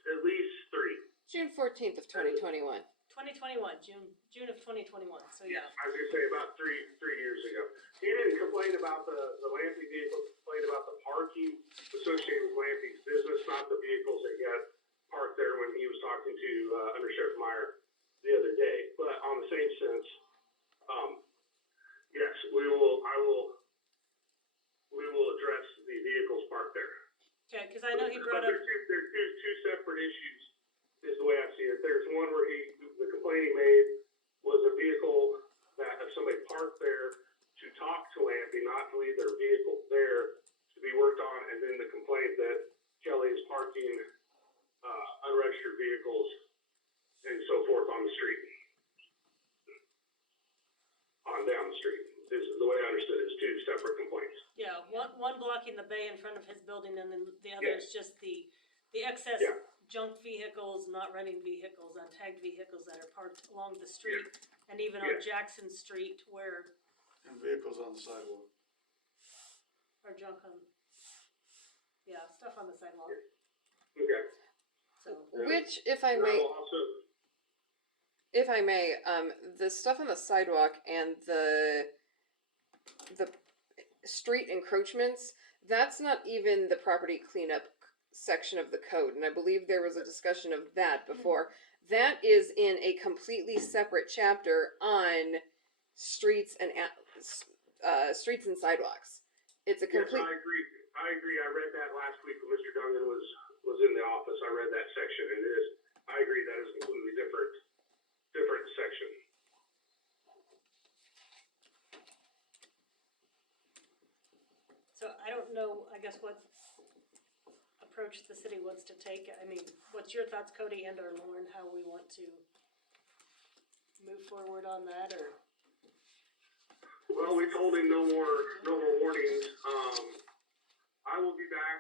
3. June 14th of 2021. 2021, June of 2021, so yeah. I was gonna say about three years ago. He didn't complain about the Lampy vehicles, he complained about the parking associated with Lampy's business, not the vehicles that he had parked there when he was talking to, Under Sheriff Meyer the other day. But on the same sense, yes, we will address the vehicles parked there. Okay, cause I know he But brought up, they're two separate issues, is the way I see it. There's one where the complaint he made was a vehicle that if somebody parked there to talk to Lampy, not to leave their vehicle there to be worked on, and then the complaint that Kelly is parking, unregistered vehicles and so forth on the street. On down the street. This is the way I understood it, is two separate complaints. yeah, one blocking the bay in front of his building, and then the other is just the excess Yeah. junk vehicles, not running vehicles, untagged vehicles that are parked along the street, and even on Yeah. Jackson Street where, And vehicles on the sidewalk. or junk on, yeah, stuff on the sidewalk, Okay. so. Which, if I And I may, will also, the stuff on the sidewalk and the street encroachments, that's not even the property cleanup section of the code, and I believe there was a discussion of that before. That is in a completely separate chapter on streets and streets and sidewalks. It's a yes, complete. I agree. I read that last week when Mr. Duggan was in the office. I read that section, and I agree that is a completely different section. So I don't know, I guess what approach the city wants to take. I mean, what's your thoughts, Cody and or Lauren, how we want to move forward on that, or? Well, we told him no more warnings. I will be back.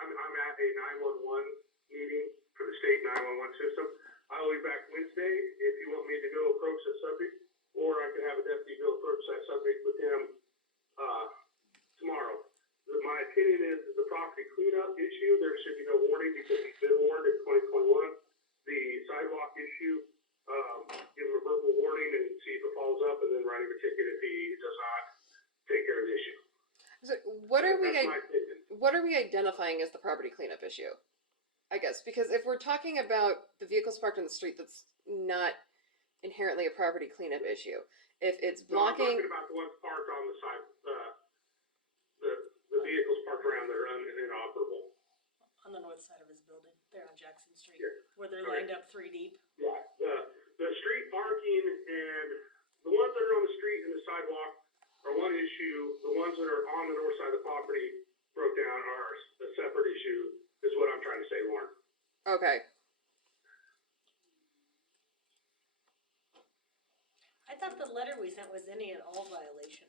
I'm at a 911 meeting for the state 911 system. I will be back Wednesday if you want me to go approach that subject, or I can have a deputy go approach that subject with him tomorrow. My opinion is that the property cleanup issue, there should be no warning because he's been warned in 2021. The sidewalk issue, give him a verbal warning and see if it follows up, and then write him a ticket if he does not take care of the issue. So what are That's my opinion. what are we identifying as the property cleanup issue? I guess, because if we're talking about the vehicles parked on the street, that's not inherently a property cleanup issue. If it's No, I'm blocking, talking about the ones parked on the side, the vehicles parked around that are inoperable. On the north side of his building, there on Jackson Street, Yeah. where they're Okay. lined up 3 deep. Yeah, the street parking and the ones that are on the street and the sidewalk are one issue. The ones that are on the north side of the property broke down are a separate issue, is what I'm trying to say, Lauren. okay. I thought the letter we sent was any and all violation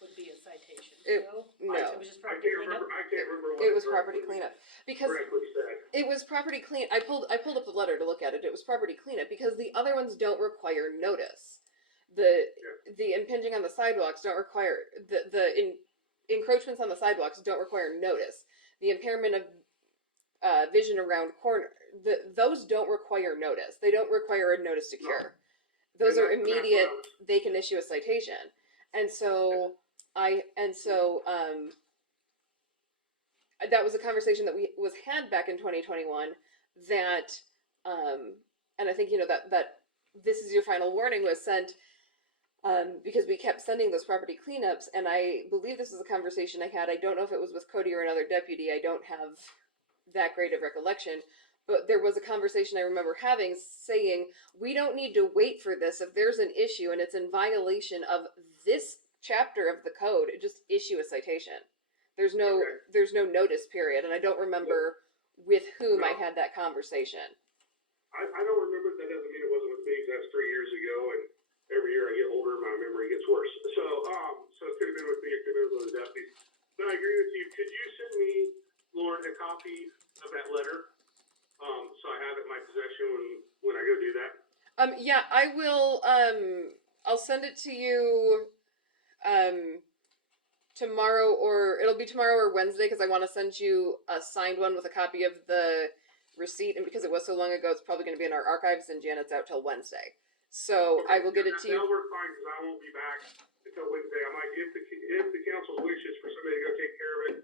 would be a citation. No. It was just I property can't cleanup. remember what It was property cleanup because correctly said. it was property clean. I pulled up the letter to look at it. It was property cleanup because the other ones don't require notice. The impinging on the sidewalks don't require the encroachments on the sidewalks don't require notice. The impairment of vision around corner, those don't require notice. They don't require a notice to cure. Those are And that's what immediate. I was- They can issue a citation, and so that was a conversation that was had back in 2021. That and I think that this is your final warning was sent. Because we kept sending those property cleanups, and I believe this is a conversation I had. I don't know if it was with Cody or another deputy. I don't have that great of recollection, but there was a conversation I remember having saying, we don't need to wait for this. If there's an issue and it's in violation of this chapter of the code, just issue a citation. There's no notice period, and I don't remember with whom I had that conversation. I don't remember. That doesn't mean it wasn't with me, 'cause that's 3 years ago, and every year I get older, my memory gets worse. So it could have been with me, it could have been with the deputies. But I agree with you. Could you send me, Lauren, a copy of that letter? So I have it in my possession when I go do that. Yeah, I will. I'll send it to you. Tomorrow, or it'll be tomorrow or Wednesday, because I want to send you a signed one with a copy of the receipt, and because it was so long ago, it's probably going to be in our archives, and Janet's out till Wednesday. So I will get it to you. That'll work fine, because I won't be back until Wednesday. I'm like, if the council's wish is for somebody to go take care of it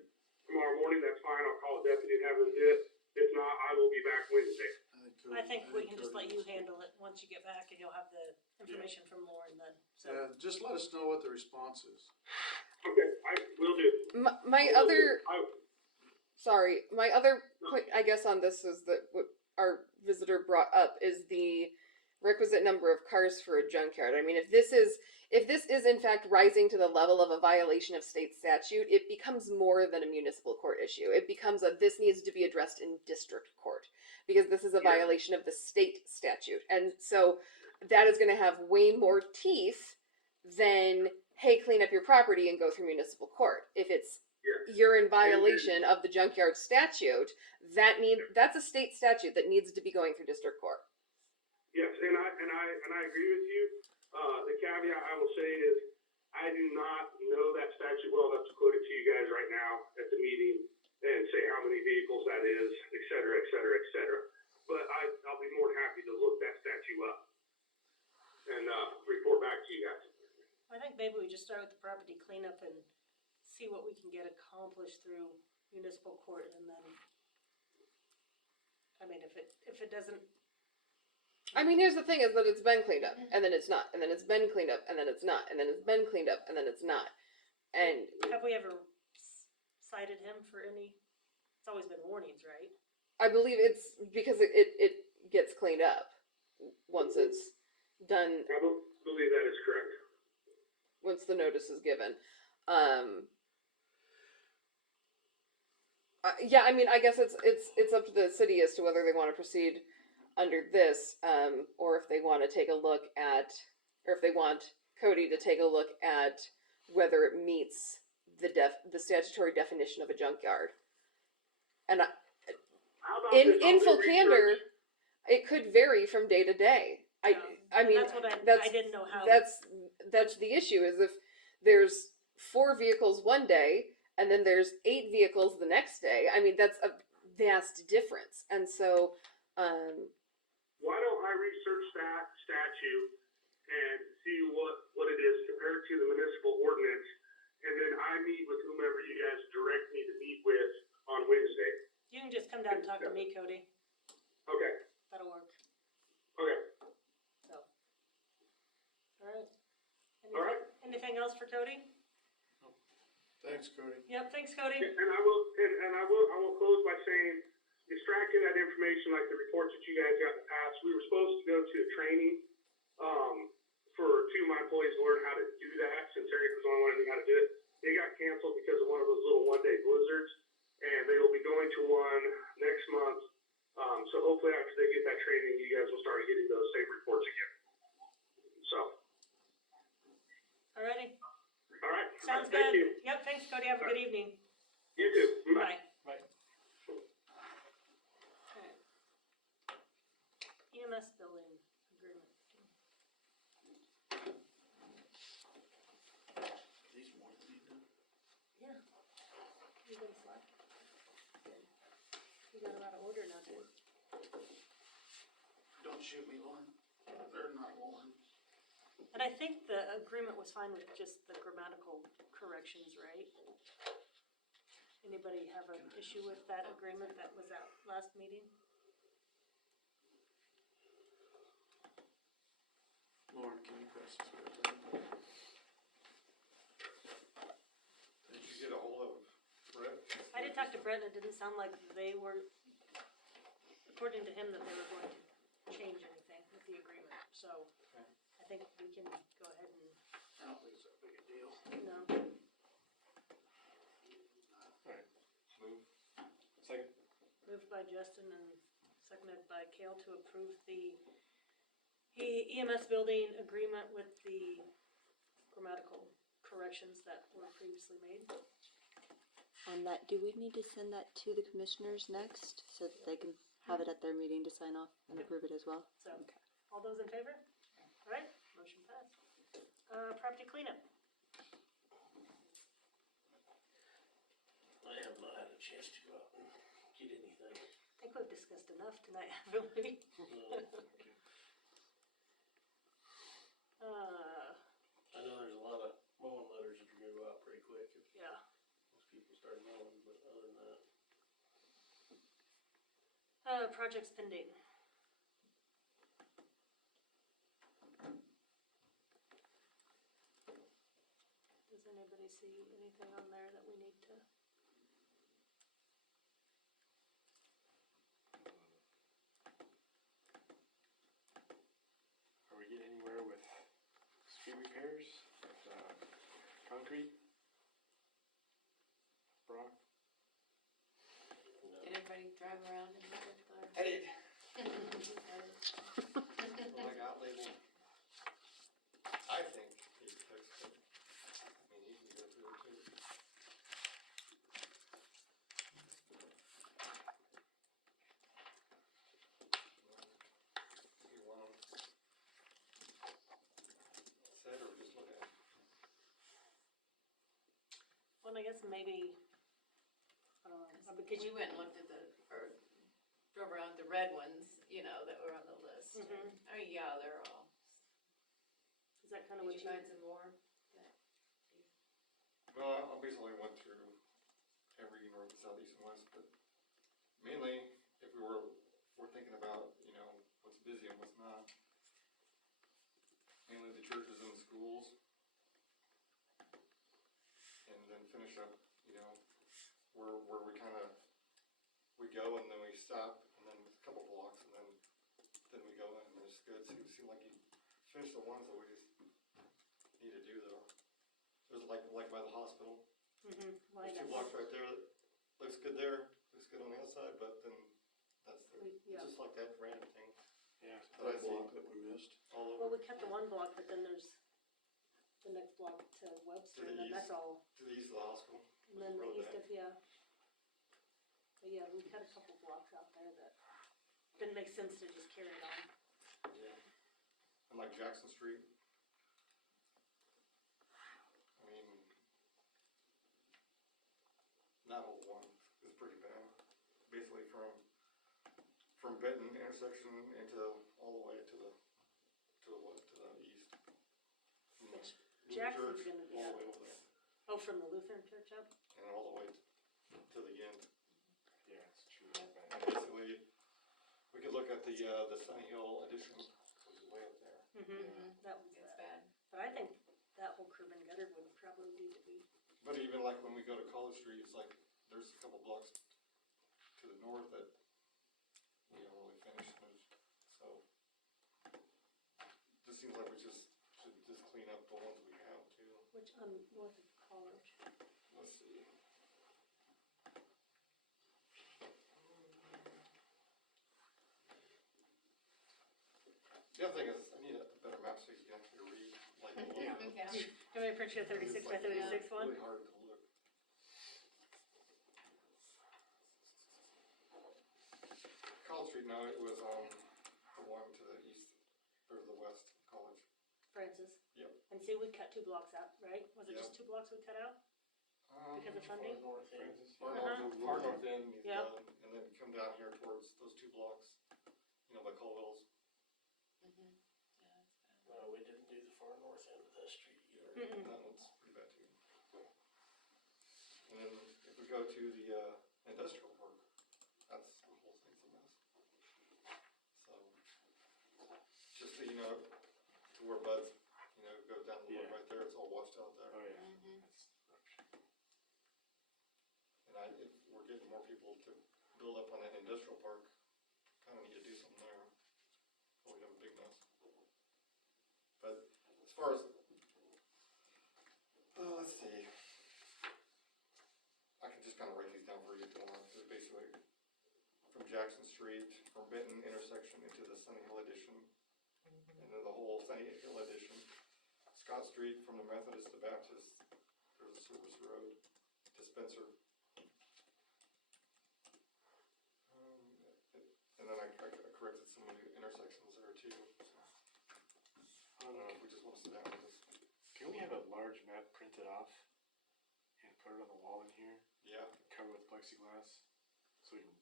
tomorrow morning, that's fine, I'll call a deputy and have them do it. If not, I will be back Wednesday. I think we can just let you handle it once you get back, and you'll have the information from Lauren then, so. Just let us know what the response is. Okay, I will do. My other point, I guess, on this is that what our visitor brought up is the requisite number of cars for a junkyard. I mean, if this is in fact rising to the level of a violation of state statute, it becomes more than a municipal court issue. It becomes this needs to be addressed in district court, because this is a violation of the state statute. And so that is going to have way more teeth than, hey, clean up your property and go through municipal court. If it's you're in violation of the junkyard statute, that's a state statute that needs to be going through district court. Yes, and I agree with you. The caveat I will say is, I do not know that statute well enough to quote it to you guys right now at the meeting and say how many vehicles that is, et cetera, et cetera, et cetera. But I'll be more than happy to look that statute up and report back to you guys. I think maybe we just start with the property cleanup and see what we can get accomplished through municipal court, and then, I mean, if it doesn't. I mean, here's the thing is that it's been cleaned up, and then it's not, and then it's been cleaned up, and then it's not, and then it's been cleaned up, and then it's not. And have we ever cited him for any? It's always been warnings, right? I believe it's because it gets cleaned up once it's done. I believe that is correct. Once the notice is given. Yeah, I mean, I guess it's up to the city as to whether they want to proceed under this, or if they want to take a look at, or if they want Cody to take a look at whether it meets the statutory definition of a junkyard. And in full candor, it could vary from day to day. I mean, that's what I didn't know how. That's the issue, is if there's 4 vehicles one day and then there's 8 vehicles the next day. I mean, that's a vast difference. And so, why don't I research that statute and see what it is compared to the municipal ordinance, and then I meet with whomever you guys direct me to meet with on Wednesday. You can just come down and talk to me, Cody. Okay. That'll work. Okay. So, all right. Anything else for Cody? Thanks, Cody. Yep. Thanks, Cody. And I will close by saying, extracting that information, like the reports that you guys got in the past, we were supposed to go to a training for 2 of my employees to learn how to do that, since Eric was the only one who knew how to do it. It got canceled because of one of those little one-day blizzards, and they will be going to one next month. So hopefully after they get that training, you guys will start getting those same reports again. So. Alrighty. All right. Sounds Thank good. you. Yep. Thanks, Cody. Have a good evening. You too. Bye. Bye. EMS billing agreement. These more than you do. Yeah. You been slack? Good. You got them out of order now, too. Don't shoot me, Lauren. They're not Lauren. And I think the agreement was fine with just the grammatical corrections, right? Anybody have an issue with that agreement that was at last meeting? Lauren, can you pass this back? Did you get a hold of Brett? I did talk to Brett, and it didn't sound like they were, according to him, that they were going to change anything with the agreement, so I think we can go ahead and. I don't think it's that big a deal. No. Alright, move. Second. Moved by Justin and seconded by Cale to approve the EMS building agreement with the grammatical corrections that were previously made. On that, do we need to send that to the commissioners next, so that they can have it at their meeting to sign off and approve it as well? So, all those in favor? All right, motion passed. Property cleanup. I have not had a chance to go out and get anything. I think we've discussed enough tonight, haven't we? Projects pending. Does anybody see anything on there that we need to? Are we getting anywhere with street repairs, with, concrete? Brock? Did everybody drive around and look at the? I did. Well, I got labeled. I think he fixed it. I mean, he can go through it too. You want them said or just look at them? Well, I guess maybe, because We you went and looked at or drove around the red ones, you know, that were on the list. Mhm. I mean, yeah, they're all. is that kind of Did what you you? find some more? Well, I basically went through every north, south, east, and west, but mainly, if we're thinking about, you know, what's busy and what's not. Mainly the churches and the schools. And then finish up, you know, where we we go and then we stop, and then a couple blocks, and then we go in, and it's good, so it seemed like you finish the ones that we just need to do though. There's like by the hospital. Mm-hmm. There's 2 blocks right there, that looks good there, looks good on the outside, but then that's there. Yeah. It's just like that random thing. Yeah. That I see block that we missed. all Well, over. we cut the one block, but then there's the next block to Webster, To the and then that's east. all. To the east of the hospital. And then the Road east back. of, yeah. But yeah, we cut a couple blocks out there that didn't make sense to just carry it on. Yeah. And like Jackson Street. I mean, that whole one is pretty bad. Basically from Benton intersection into all the way to the east. From the Which Lutheran Jackson's church gonna be all up. the way over there, Oh, from the Lutheran church up? and all the way to the end. Yeah, it's true. And basically, we could look at the Sunny Hill addition, which is way up there. Mm-hmm. That one's It's bad. bad. But I think that whole curb and gutter would probably need to be. But even like when we go to College Street, it's like, there's a couple blocks to the north that we haven't really finished, so. Just seems like we should just clean up the ones we have too. Which, north of College. Let's see. The other thing is, I need a better map so you can actually read, like, the Yeah. logo. Do you want me to print you a 36 by 36 one? Really hard to look. College Street, no, it was, the one to the east, or the west, College. Francis? Yep. And see, we cut 2 blocks out, right? Was it Yep. just 2 blocks we cut out? Because of Far funding? North end. Francis, far Uh-huh. north end, he's Yep. done, and then come down here towards those 2 blocks, you know, by Colwell's. Mm-hmm. Yeah, it's bad. No, we didn't do the far north end of that street either. Mm-mm. That one's pretty bad too. And then if we go to the, industrial park, that's, the whole thing's a mess. So, just so you know, to where Bud's, you know, go down the road Yeah. right there, it's all washed out there. Oh, yeah. Mm-hmm. And if we're getting more people to build up on that industrial park, kinda need to do something there, or we have a big mess. But as far as, let's see. I can just kinda write these down for you if you want, so basically, from Jackson Street, from Benton intersection into the Sunny Hill addition, and then the whole Sunny Hill addition. Scott Street from the Methodist to Baptist, there's a service road to Spencer. And then I corrected some of the intersections there too. I don't know if we just wanna sit down with this. Can we have a large map printed off and put it on the wall in here, Yeah, covered with plexiglass, so we can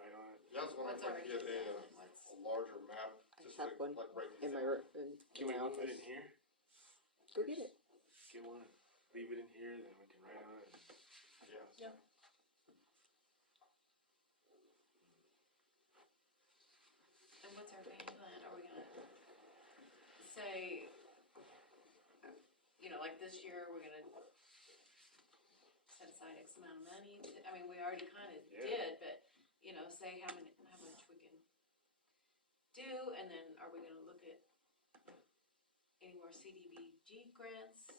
write on it? yeah, I was wondering if I could get What's- a larger map, I just have to, one like, write these in my, down. Can we move it in here? Go get it. Get one, leave it in here, then we can write on it. Yeah. Yeah. this year, we're gonna set aside X amount of money, I mean, we already kinda did, but, you know, say how much we can do, and then are we gonna look at any more CDBG grants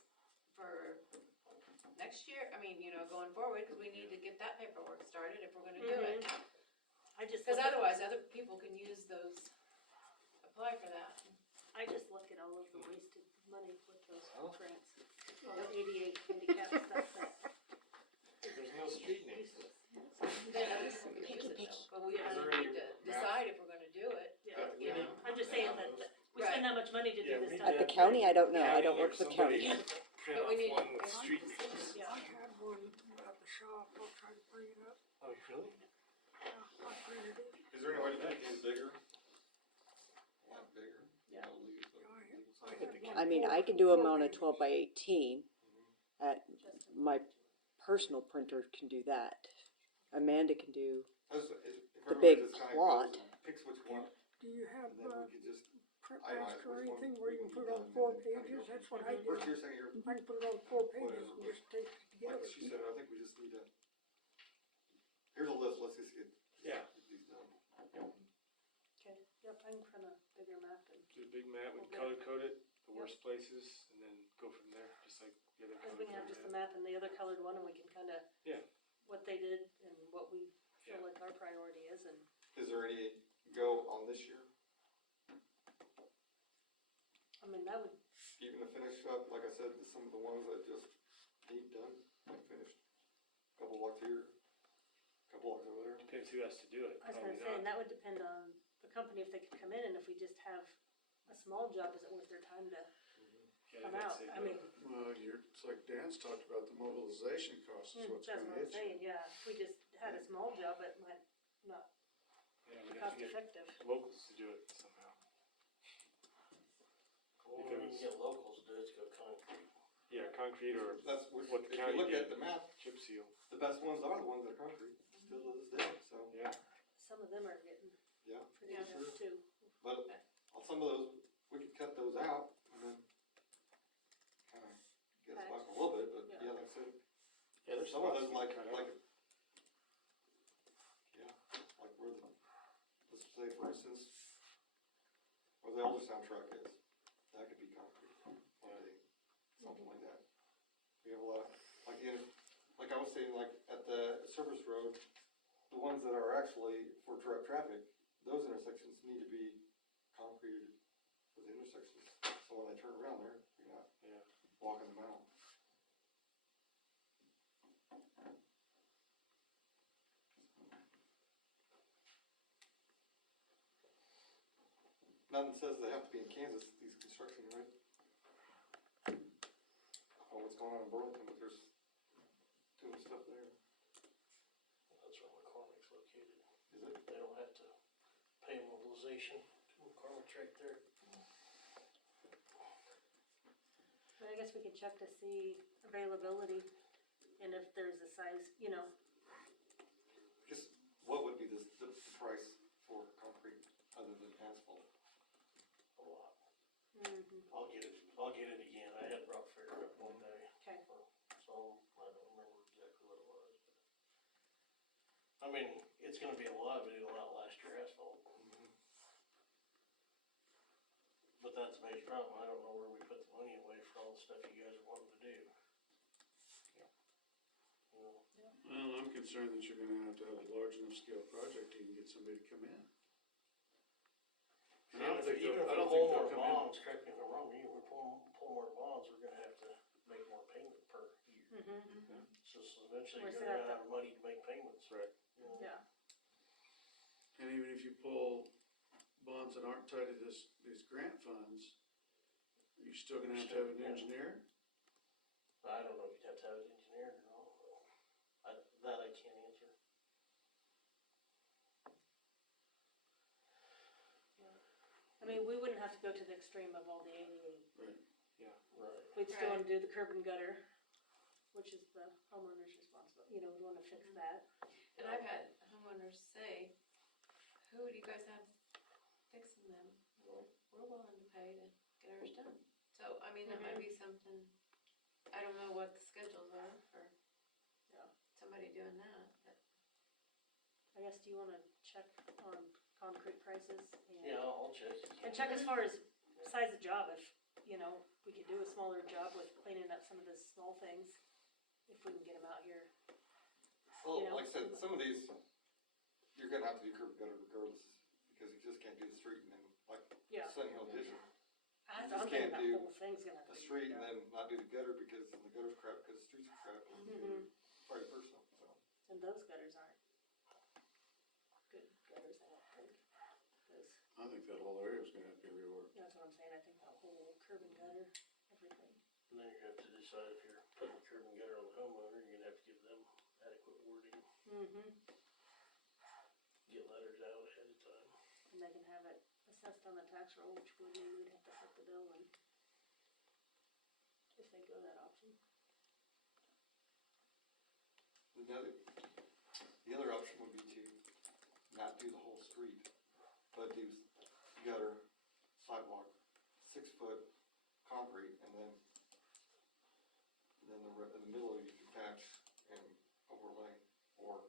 for next year? I mean, you know, going forward, cause we need to get that paperwork started if we're gonna do it. I just Cause look at- otherwise, other people can use those, apply for that. I just look at all of the wasted money with those Well. grants, all the ADA handicap stuff that There's no street names. useless. Then other people can use it though, but we kinda need to decide if we're gonna do it, Yeah, you know? I'm just saying that we spend that much money to Yeah, do we this need stuff. At the county, I don't know, I don't County or work for the somebody county. print But we off need- one with street names. Yeah. I had one at the shop, I'll try to bring it up. Oh, really? I printed it. Is there any way to make it bigger? A lot bigger? Yeah. I had one I mean, four- I can do them 4 on a pages. 12 by 18. My personal printer can do that. Amanda can do, If The everybody big just kinda plot. goes and Picks which one, Do you have, and then we could just, print I might- master or which one anything where you can we put it need on done, 4 and then we kinda pages? go That's from what I there. did. You're saying you're, I can put it on 4 pages and just tape it together. like she said, I think we just need to, here's a list, let's just get Yeah. these done. Okay, yep, I can print a bigger map and, Do a big map, we Okay. color code it, the Yep. worst places, and then go from there, just like the other cause color we can have code just the map. map and the other colored one, and we can kinda, Yeah. what they did and what we feel Yeah. like our priority is, and Is there any go on this year, I mean, that would, even to finish up, like I said, some of the ones that just need done, like finished, couple blocks here, couple blocks over there. Depends who has to do it, I was probably gonna say, and not. that would depend on the company if they could come in, and if we just have a small job, is it worth their time to Yeah, come I'd out? say I no. mean, Well, it's like Dan's talked about, the mobilization cost is what's that's gonna what I'm hit you. saying, yeah, if we just had a small job, it might not Yeah, be we'd have cost to get effective. locals to do it somehow. Well, If we it can was- get locals to do it, to go concrete. Yeah, concrete or That's, what if the you county look did, at the map, chip seal. the best ones are the ones that are concrete, still to this day, so, Yeah. Some of them are getting yeah. pretty Yeah. rough too. But on some of those, we could cut those out and then kinda get us back a little bit, but Yeah. yeah, like I said, Yeah, there's some of spots those we like, can cut like, out. yeah, like where the, let's say for instance, where the older soundtrack is, that could be concrete one day, something like that. We have a lot, like like I was saying, like at the service road, the ones that are actually for traffic, those intersections need to be concreted for the intersections, so when they turn around there, you're not Yeah. blocking them out. Nothing says they have to be in Kansas, these construction, right? Oh, what's going on in Burlington, but there's doing stuff there, That's where McCormick's located. is it? They don't have to pay mobilization. McCormick's right there. But I guess we could check to see availability and if there's a size, you know, Just, what would be the price for concrete other than asphalt? A lot. mhm, I'll get it again. I had Brock figure it up one day. okay. So, I don't remember exactly what it was. But I mean, it's gonna be a lot, but it'll outlast your asphalt. But that's the major problem. I don't know where we put the money away for all the stuff you guys are wanting to do. You know, Well, I'm concerned that you're gonna have to have a large enough scale project to even get somebody to come in. And I don't think even they'll, if I we don't pull think more they'll come in. bonds, correct me if I'm wrong, even if we pull more bonds, we're gonna have to make more payment per year. Mhm, So eventually We're you're set gonna up run out of money to make payments. Right. You know? yeah, And even if you pull bonds that aren't tied to these grant funds, you're still gonna have to have an Yeah. engineer? I don't know if you'd have to have it engineered or not. That I can't answer. I mean, we wouldn't have to go to the extreme of all the ADA. Right. Right. We'd still Right. wanna do the curb and gutter, which is the homeowner's responsibility, you know, we wanna fix that. And I've had homeowners say, who do you guys have fixing them? Well, we're willing to pay to get ours done. So, I mean, that might be something, doing that, but. I guess, do you wanna check on concrete prices? Yeah, I'll check. And check as far as size of job, if, you know, we could do a smaller job with cleaning up some of the small things, if we can get them out here. Well, You know? like I said, some of these, you're gonna have to do curb and gutter regardless, because you just can't do the street and then, like, Yeah. Sunny Hill Edition. I'm just thinking can't that do whole thing's gonna have to A be street and redone. then not do the gutter because the gutter's crap, because the streets are crap, and Mhm. vice versa, so. And those gutters aren't good gutters, I don't think. 'Cause I think that whole area's gonna have to be reworked. that's what I'm saying, I think that whole curb and gutter, everything. And then you're gonna have to decide if you're putting curb and gutter on the homeowner, you're gonna have to give them adequate wording, Mm-hmm. get letters out ahead of time. And they can have it assessed on the tax roll, which would mean we'd have to foot the bill and if they go that option. The other option would be to not do the whole street, but do gutter, sidewalk, 6 foot concrete, and then in the middle you can patch and overlay, or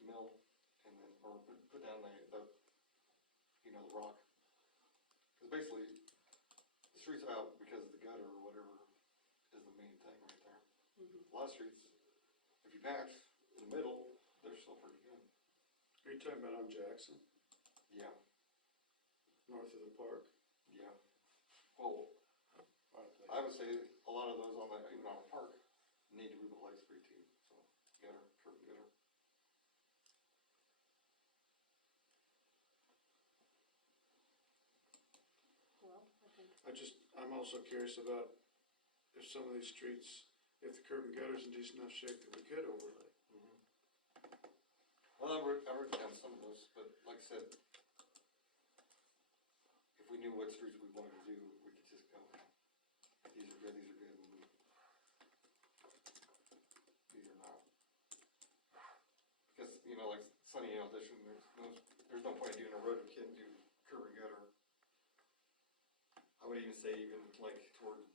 mill, and then, or put down the the rock. Cause basically, the street's out because of the gutter or whatever is the main thing right there. Mm-hmm. A lot of streets, if you patch in the middle, they're still pretty good. Are you talking about on Jackson, Yeah, north of the park? yeah. Well, I would say a lot of those on the, even on the park, need to be replaced pretty too, so, gutter, curb and gutter. Well, I think, I'm also curious about if some of these streets, if the curb and gutter's in decent enough shape that we could overlay. Well, I wrote down some of those, but like I said, if we knew what streets we wanted to do, we could just go, these are good, and these are not. Because, like Sunny Hill Edition, there's no point in doing a road if you can't do curb and gutter. I would even say even like toward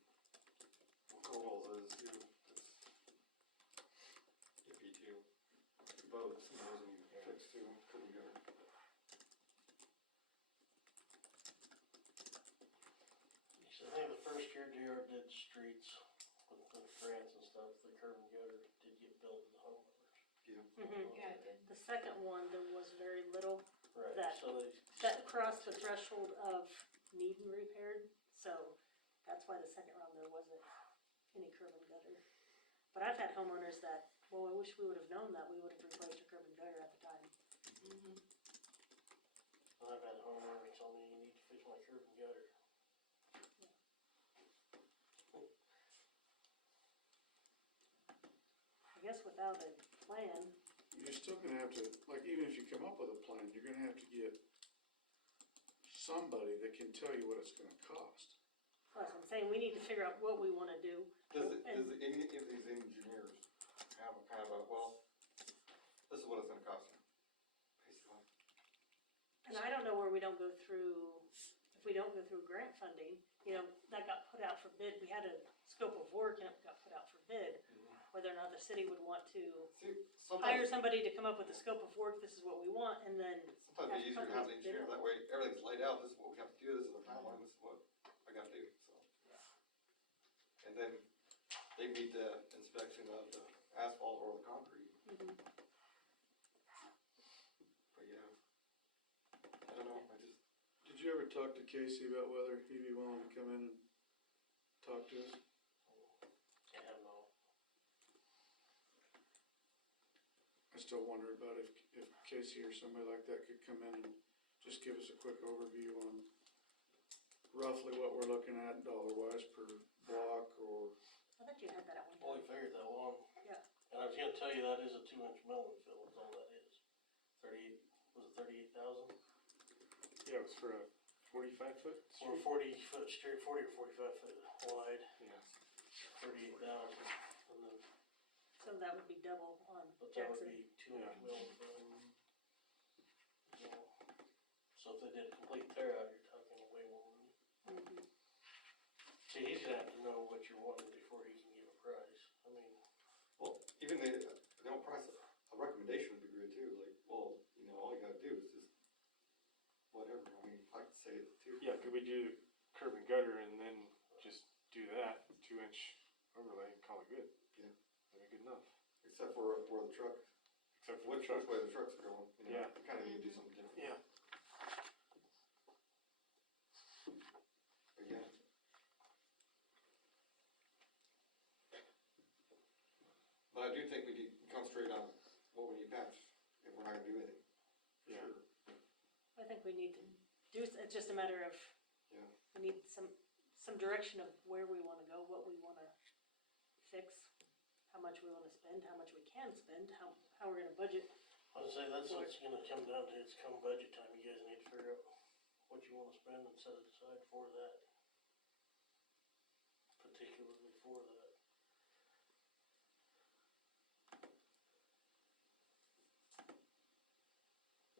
Caldwell's is too, it's iffy too. Both, some of those need fixed too, curb and gutter. So I think the first year JR did streets with grants and stuff, the curb and gutter did get billed to the homeowners. Yeah. mm-hmm. Yeah, it did. The second one, there was very little Right, That- so they. that crossed the threshold of needing repaired, so that's why the second round there wasn't any curb and gutter. But I've had homeowners that, well, I wish we would have known that, we would have replaced your curb and gutter at the time. Mm-hmm. I've had homeowners tell me you need to fix my curb and gutter. I guess without a plan, You're still gonna have to, like, even if you come up with a plan, you're gonna have to get somebody that can tell you what it's gonna cost. that's what I'm saying, we need to figure out what we wanna do. Does any And- of these engineers have a kind of a, well, this is what it's gonna cost you, basically? And I don't know where we don't go through, if we don't go through grant funding, that got put out for bid, we had a scope of work and it got put out for bid. Whether or not the city would want to See, hire sometimes, somebody to come up with a scope of work, this is what we want, and then sometimes it's easier to have the companies bid engineer, it. that way everything's laid out, this is what we have to do, this is the timeline, this is what I gotta do, so. And then they meet the inspection of the asphalt or the concrete, Mhm. but yeah. I don't know, Did you ever talk to Casey about whether he'd be willing to come in and talk to us? I have no. I still wonder about if Casey or somebody like that could come in and just give us a quick overview on roughly what we're looking at dollar-wise per block, or, I thought you had that at one Well, time. we figured that one. Yeah. And I was gonna tell you that is a 2-inch milling fill, is all that is. 38,000? Yeah, it was for a 45-foot Or street. 40-foot straight, 40 or 45-foot wide, Yeah. 38,000. And then, So that would be double on but that would Jackson. be 2-inch milling fill. So if they did a complete tear out, you're talking way more money. Mhm. See, he's gonna have to know what you're wanting before he can give a price. I mean, Well, even we do curb and gutter and then just do that, 2-inch overlay and call it good. Yeah. That'd be good enough. Except for where the truck, Except for the which truck. way the trucks are going, you know, Yeah. you kinda need to do something different. Yeah. Again. But I do think we need to concentrate on what we need patched, if we're not gonna do anything. Yeah. Sure. I think we need to do, it's just a matter of, Yeah. we need some direction of where we wanna go, what we wanna fix, how much we wanna spend, how much we can spend, how we're gonna budget. I would say that's what it's gonna come down to, it's come budget time, you guys need to figure out what you wanna spend and set it aside for that. Particularly for that.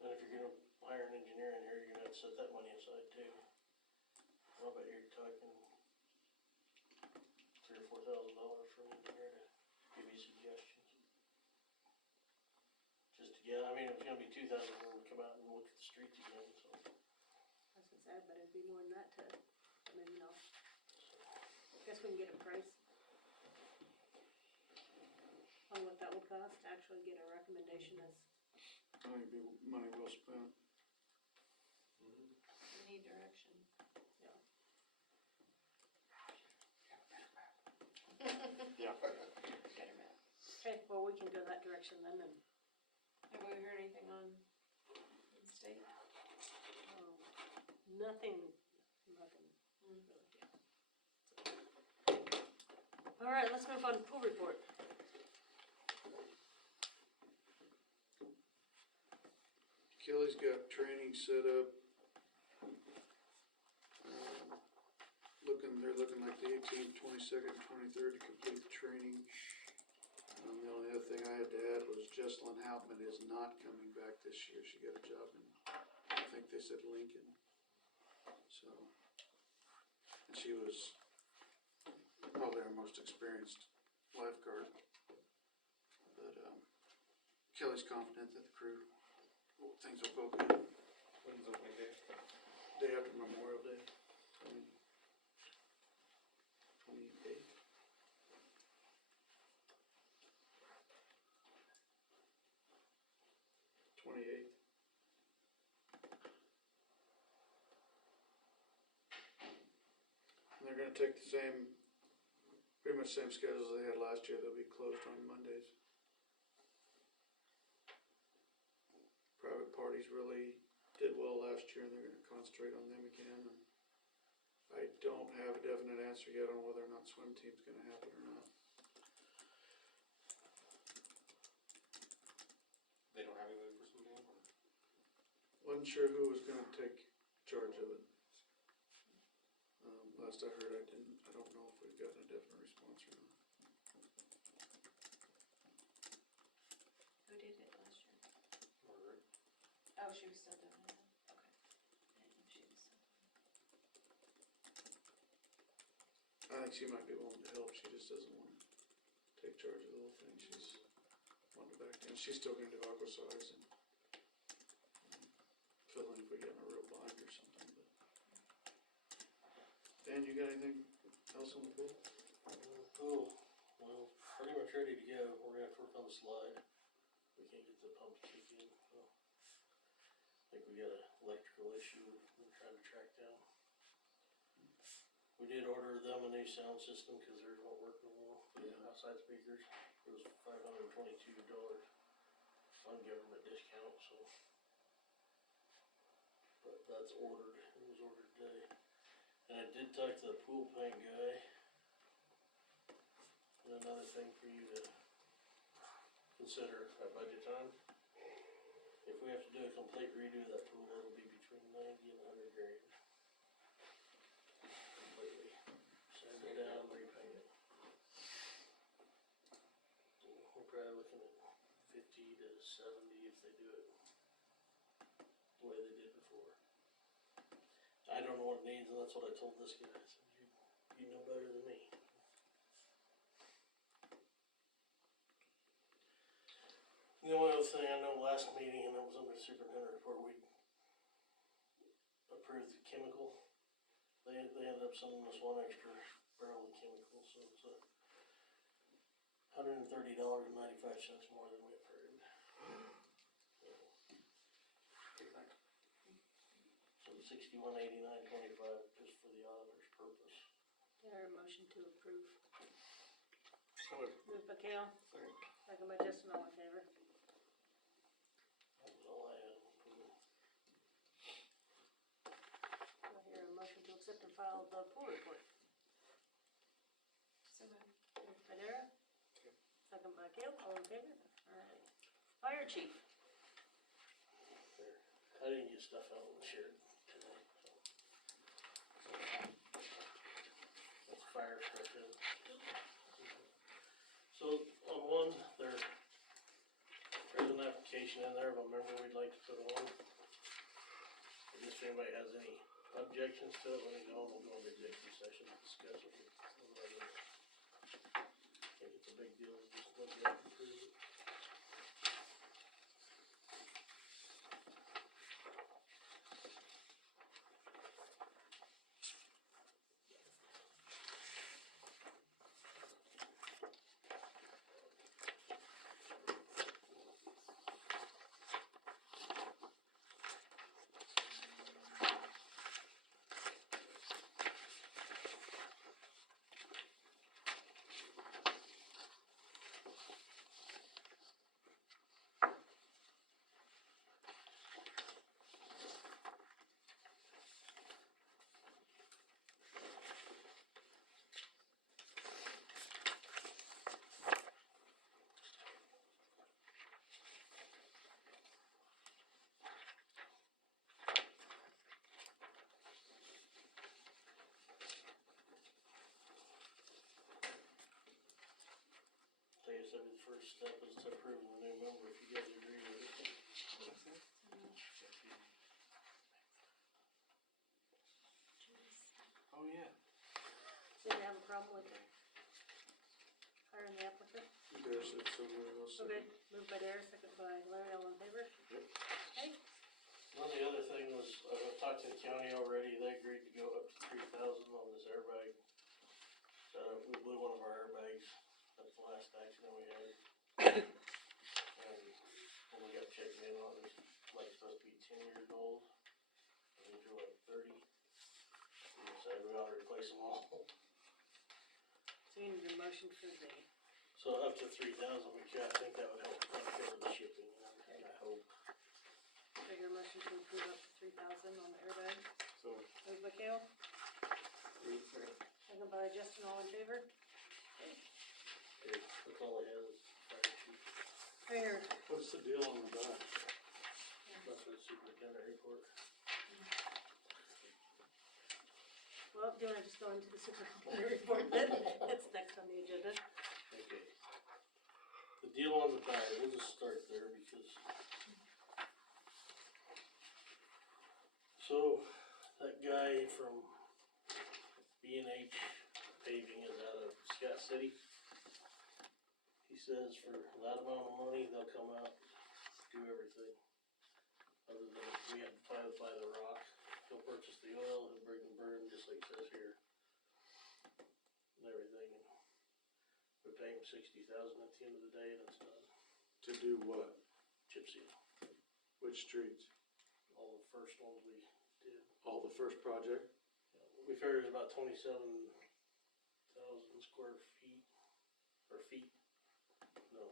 And if you're gonna hire an engineer in here, you're gonna have to set that money aside too. I'll bet you're talking $3,000 or $4,000 for an engineer to give you suggestions. Just to get, I mean, it's gonna be 2,000 when we come out and look at the streets again, so. I was gonna say, but it'd be more than that to, I mean, you know, I guess we can get a price on what that would cost, to actually get a recommendation as, I think it'd be money well spent. We need direction. yeah. Yeah. Better map. Okay, well, we can go that direction then, and, Have we heard anything on the state? nothing, Mm. really, yeah. All right, let's move on to pool report. Kelly's got training set up. They're looking like the 18th, 22nd, 23rd to complete the training. The only other thing I had to add was Jesselyn Houtman is not coming back this year. She got a job in, I think they said Lincoln. So, and she was probably our most experienced lifeguard. But, Kelly's confident that the crew, things will go good. When's opening day? Day after Memorial Day, 28th. And they're gonna take the same, pretty much same schedule as they had last year. They'll be closed on Mondays. Private parties really did well last year, and they're gonna concentrate on them again. And I don't have a definite answer yet on whether or not swim team's gonna happen or not. They don't have anybody for some game, or? Wasn't sure who was gonna take charge of it. Last I heard, I don't know if we've gotten a definite response or not. Who did it last year? Margaret? Oh, she was still doing it, okay. I didn't know if she was still doing it. I think she might be willing to help, she just doesn't wanna take charge of the whole thing, she's wanting to back down, she's still gonna do aqua size and fill in if we get in a real bind or something, but. Dan, you got anything else on the pool? Cool, well, pretty much ready to go, we're gonna have to work on the slide. We can't get the pump to kick in, so. I think we got an electrical issue we're trying to track down. We did order them a new sound system, cause theirs won't work no more, outside speakers, it was $522 on government discount, so. But that's ordered, it was ordered today. And I did talk to the pool paint guy. And another thing for you to consider at budget time. If we have to do a complete redo of that pool, it'll be between 90 and 100 grand. Completely. Sand it down, repaint it. We're probably looking at 50 to 70 if they do it the way they did before. I don't know what it needs, and that's what I told this guy. I said, you know better than me. The only other thing I know, last meeting, and it was under superintendent report, we approved the chemical they ended up sending us one extra barrel of chemicals, so it's $130.95 more than we approved. So 6189.25 just for the auditor's purpose. There, a motion to approve. So moved. Moved by Kale, second by Justin, all in favor. That was all I had. Do I hear a motion to accept and file the pool report? So moved. Moved by Dara, second by Kale, all in favor? Alright. Fire chief. There. I didn't get stuff out and shared today, so. That's fire stuff in. So on one, there's an application in there of a member we'd like to put on. I guess if anybody has any objections to it, let me know, and we'll go into executive session and discuss it. I think it's a big deal, just look at it and approve it. So I guess the first step is to approve the new member, if you guys agree with it. Oh, yeah. Did you have a problem with hiring the applicant? Dara said so, else. Okay, moved by Dara, second by Larry, all in favor? Yep. Okay, Well, the other thing was, I've talked to the county already, they agreed to go up to 3,000 on this airbag. We blew one of our airbags, that's the last accident we had. And when we got checked in on it, it's like supposed to be 10 years old, and these are like 30. We decided we ought to replace them all. so you need a motion for the, So up to 3,000, we could, I think that would help cover the shipping, and I hope. do I hear a motion to approve up to 3,000 on the airbag? So, Moved by Kale, second. second by Justin, all in favor? That's all I have is fire chief. Here, What's the deal on the back? That's the superintendent report. well, do you wanna just go into the superintendent report then? That's next on the agenda. Okay. The deal on the back, we'll just start there because. So, that guy from B&H Paving is out of Scott City. He says for that amount of money, they'll come out, do everything. Other than, we had to buy the rock, he'll purchase the oil, he'll bring and burn, just like it says here. And everything, and we pay him $60,000 at the end of the day and it's done. To do what? Chip seal, Which streets? all the first ones we did. All the first project? We figured it was about 27,000 square feet, or feet, no,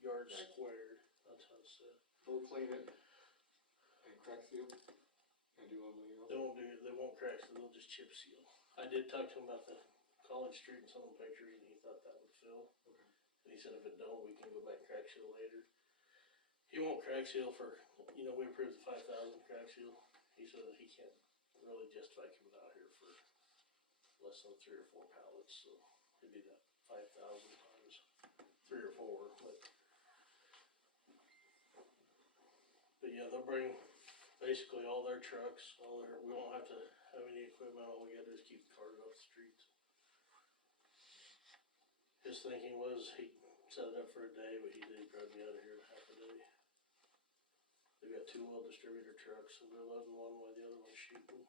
yards squared, that's how it's said. We'll clean it and crack seal and do everything else. They won't crack, so they'll just chip seal. I did talk to him about the College Street and some of the pictures, and he thought that would fill. Okay. And he said if it don't, we can go back and crack seal later. He won't crack seal for, we approved the 5,000 crack seal. He said that he can't really justify coming out here for less than 3 or 4 pallets, so it'd be that 5,000 times 3 or 4, but yeah, they'll bring basically all their trucks, we won't have to have any equipment, all we gotta do is keep the cars off the streets. His thinking was he'd set it up for a day, but he said he'd probably be out of here in half a day. They've got 2 oil distributor trucks, so they're loading one while the other one's shooting.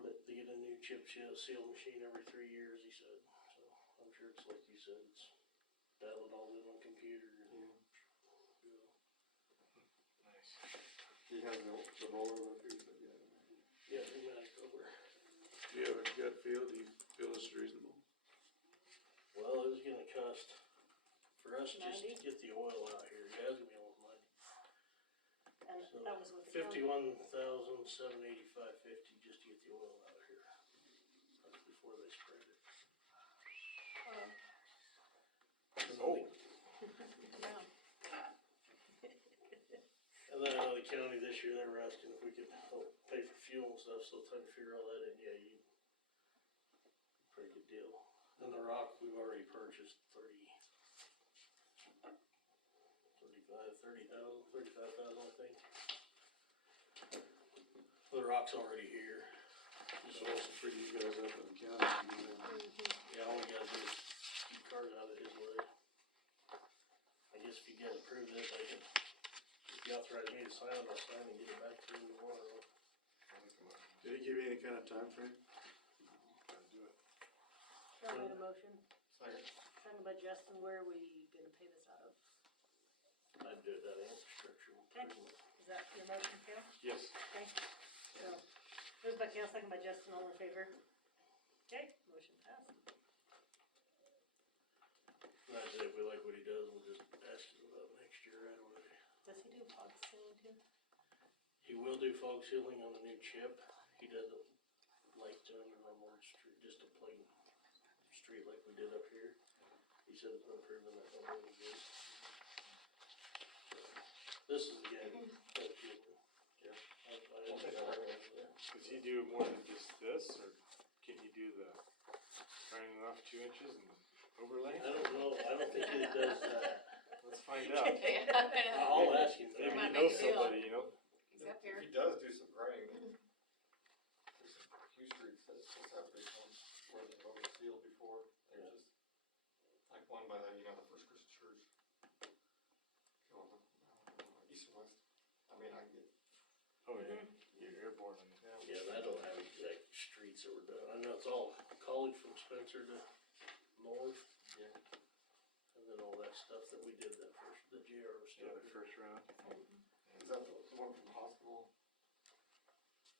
But they get a new chip seal machine every 3 years, he said, so I'm sure it's like you said, it's dial it all in on computer and, you know. Nice. He has the roller with you, but yeah. Yeah, pneumatic over. Do you have a gut feel? Do you feel it's reasonable? Well, it was gonna cost, for us just to 90? get the oil out here, yeah, it's gonna be almost 90. And So that was with the county. 51,785.50 just to get the oil out of here. That's before they spread it. Oh. Yeah. And then I know the county this year, they were asking if we could help pay for fuel and stuff, so trying to figure all that in, yeah, pretty good deal. And the rock, we've already purchased 35,000, I think. The rock's already here. So it's for you guys up in the county to do that. Yeah, all we gotta do is keep cars out of his way. I guess if you guys approve this, I can, if you authorize me to sign it, I'll sign and get it back to you tomorrow. Did he give you any kind of time frame? Do it. Carol made a motion, Second. seconded by Justin, where are we gonna pay this out of? I'd do it that infrastructure. Okay. Is that your motion, Carol? Yes. Okay, so, moved by Carol, seconded by Justin, all in favor? Okay, motion passed. And I say if we like what he does, we'll just ask him about next year right away. Does he do fog ceiling too? He will do fog sealing on the new chip. He doesn't like doing a normal street, just a plain street like we did up here. He said it's improving that a little bit. This is again, fog sealing. Yeah. Does he do more than just this, or can he do the grinding off 2 inches and overlay? I don't know, I don't think he does that. Let's find out. Yeah, I know. I'll ask him. Maybe Might he make knows a deal. somebody, you know? He's up here. If he does do some grinding, there's a few streets that just have big ones where they've over sealed before. They're just, like one by the, you know, the First Christian Church. Going east and west. I mean, I get, Oh, yeah, you're airborne. Yeah, I don't have exact streets that were done. I know it's all college from Spencer to north. yeah. And then all that stuff that we did that first, the GR Yeah, stuff. the first round. Is that the one from the hospital?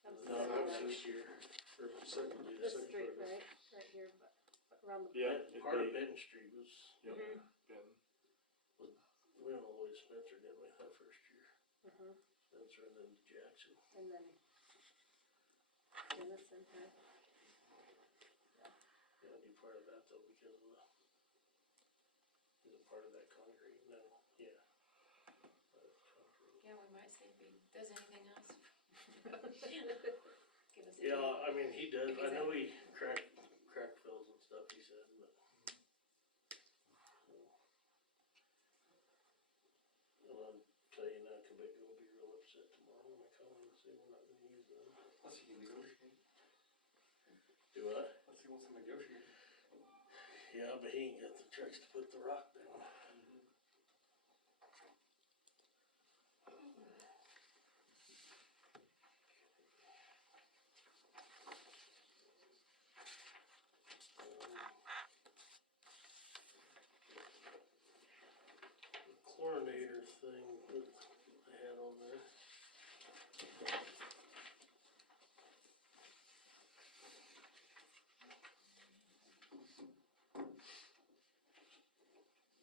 That was No, that was the this year. Or second, do the this second street, part. right, right here, but around the. Yeah, Part of Benton Street was, Yep, Mhm. Ben. we went all the way to Spencer, didn't we, that first year? Mhm. Spencer and then to Jackson. And then Denison here. Yeah, do part of that though because of the, is it part of that concrete? No, yeah. Yeah, we might see if he does anything else. Give us a Yeah, deal. I mean, he does, If I he's know up- he crack fills and stuff, he said, but. And I'll tell you now, Quebec will be real upset tomorrow when I call him and say we're not gonna use them. Unless he can negotiate. Do what? Unless he wants to negotiate. Yeah, but he ain't got the trucks to put the rock down. The chlorinator thing that I had on there.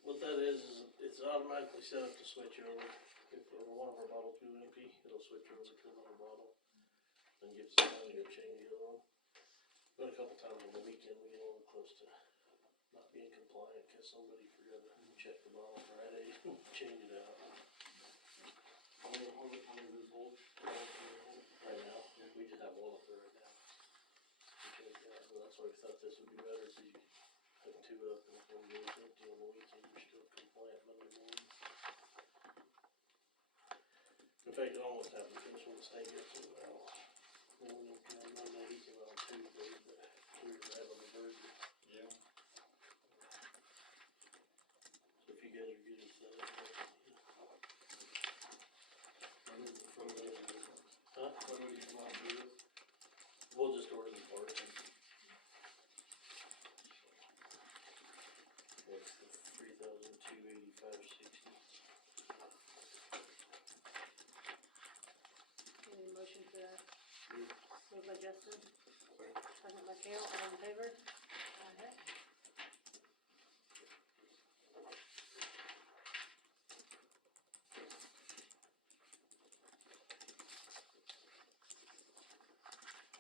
What that is it's automatically set up to switch over. If one of our bottles goes empty, it'll switch over to another bottle. And gives us time to go change the other one. But a couple times on the weekend, we get a little close to not being compliant, cause somebody forgot to check the bottle Friday, change it out. How many of those old? Right now, we just have one up there right now. Because, yeah, so that's why we thought this would be better, so you could hook two up and if one goes empty on the weekend, you're still compliant Monday morning. In fact, it almost happened to us when the state gets it out. When we went on Monday, he came out on Tuesday, but we were right on the verge. Yeah. So if you guys are getting set up, From those, huh? when would you come out and do this? We'll just order Kale, all in favor? Alright.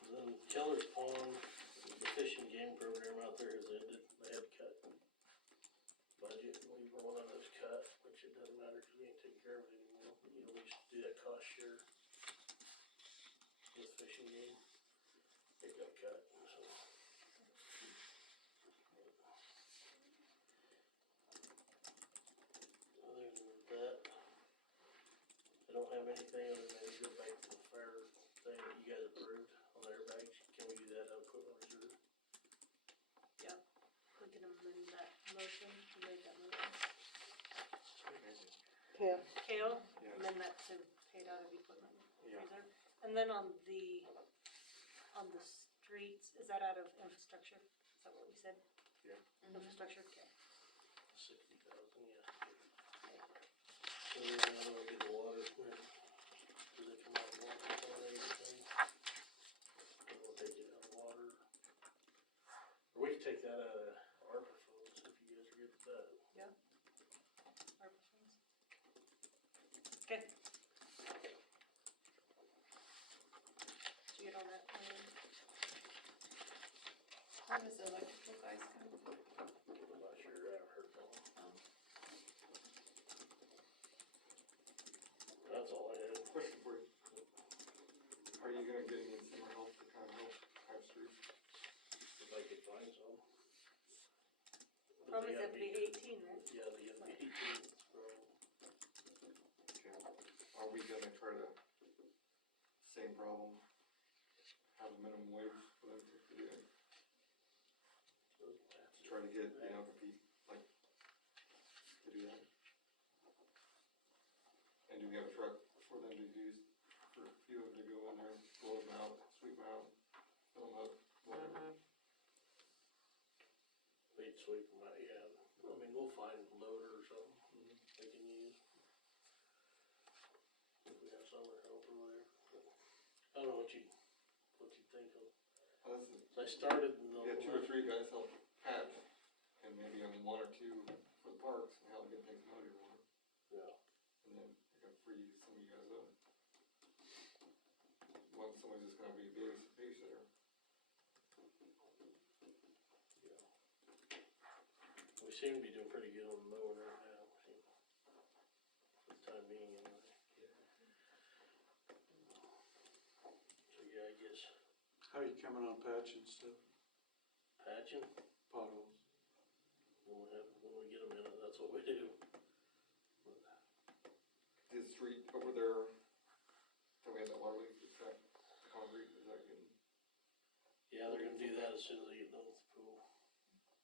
And then Keller's Pond, the fish and game program out there has ended, they had cut budget, we were one of those cut, which it doesn't matter, cause we ain't taking care of it anymore, you know, we used to do that cost share with fish and game, it got cut, so. Other than that, I don't have anything other than maybe go back to the fire thing that you guys approved on the airbags. Can we do that out of equipment reserve? Yep, we can amend that motion, to make that motion. Kale? Kale, Yes. amend that to paid out of equipment Yeah. reserve. And then on the streets, is that out of infrastructure? Is that what we said? Yeah. Infrastructure, okay. 60,000, yeah. So then another one be the water, when, does it come out of water, or anything? Or we'll take it out of water. Or we can take that out of ARPA funds, if you guys are good with that. Yeah. ARPA funds. Okay. Did you get all that? When does the electrical guys come? I'm not sure, I haven't heard from them. That's all I had. Question for you. Are you gonna get any summer help to kind of help patch through? If I could find some. But Promise they that gotta to be 18, right? Yeah, they gotta be 18, so. Okay. Are we gonna try to, same problem, have a minimum wage for them to do it? Try to get, you know, compete, like, to do that? And do we have a truck for them to use, for a few of them to go in there, blow them out, sweep them out, fill them up, whatever? They'd sweep them out, yeah. I mean, we'll find a loader or something they can use. If we have summer help or whatever. I don't know what you think of. So I started in the. Yeah, 2 or 3 guys help patch, and maybe on 1 or 2 for the parks, and how to get things muddy or whatever. Yeah. And then I can free some of you guys up. Once somebody's just gonna be a babysitter. Yeah. We seem to be doing pretty good on the mowing right now, so, for the time being anyway. So yeah, I guess How are you coming on patching stuff, patching, potholes? when we get them in, that's what we do. The street over there, that we had that water leak, is that concrete, is that getting? Yeah, they're gonna do that as soon as they get done with the pool.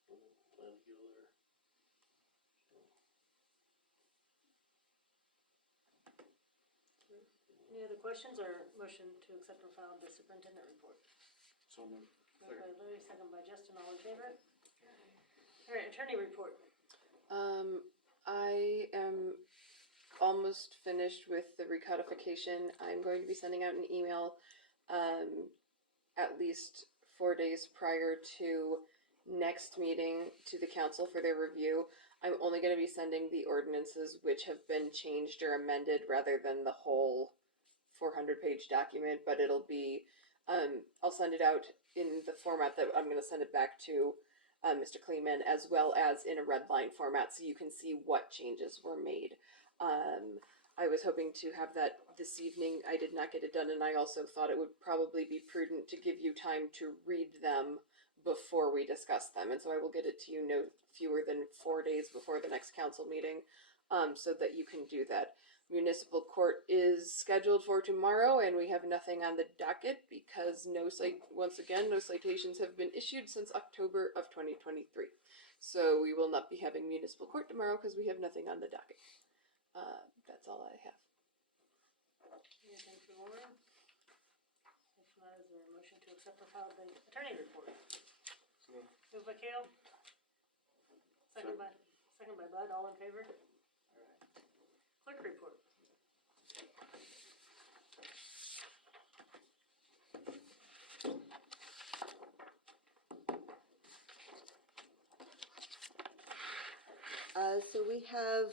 We'll plan to go there. Any other questions or motion to accept or file the superintendent report? So moved. Moved by Larry, second by Justin, all in favor? Alright, attorney report. I am almost finished with the recodification. I'm going to be sending out an email, at least 4 days prior to next meeting to the council for their review. I'm only going to be sending the ordinances which have been changed or amended rather than the whole 400-page document, but it'll be, I'll send it out in the format that I'm going to send it back to Mr. Kleeman, as well as in a red line format so you can see what changes were made. I was hoping to have that this evening. I did not get it done, and I also thought it would probably be prudent to give you time to read them before we discuss them, and so I will get it to you no fewer than 4 days before the next council meeting, so that you can do that. Municipal court is scheduled for tomorrow, and we have nothing on the docket because once again, no citations have been issued since October of 2023. So we will not be having municipal court tomorrow because we have nothing on the docket. That's all I have. Anything for Lauren? If not, is there a motion to accept or file the attorney report? So, Moved by Kale. Second by Bud, all in favor? Alright. Clerk report. have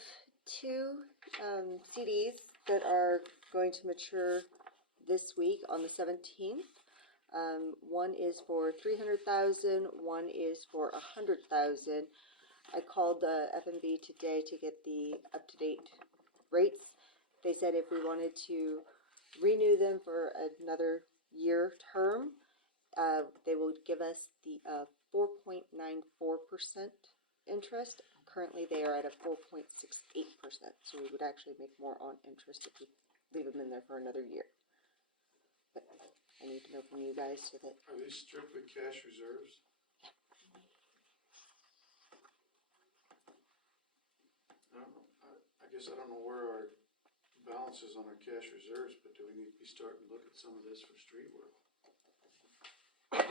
two CDs that are going to mature this week on the 17th. One is for 300,000, one is for 100,000. I called FMV today to get the up-to-date rates. They said if we wanted to renew them for another year term, they will give us the 4.94% interest. Currently, they are at a 4.68%, so we would actually make more on interest if we leave them in there for another year. But I need to know from you guys so that. Are these strictly cash reserves? I guess I don't know where our balance is on our cash reserves, but do we need to be starting to look at some of this for street work? I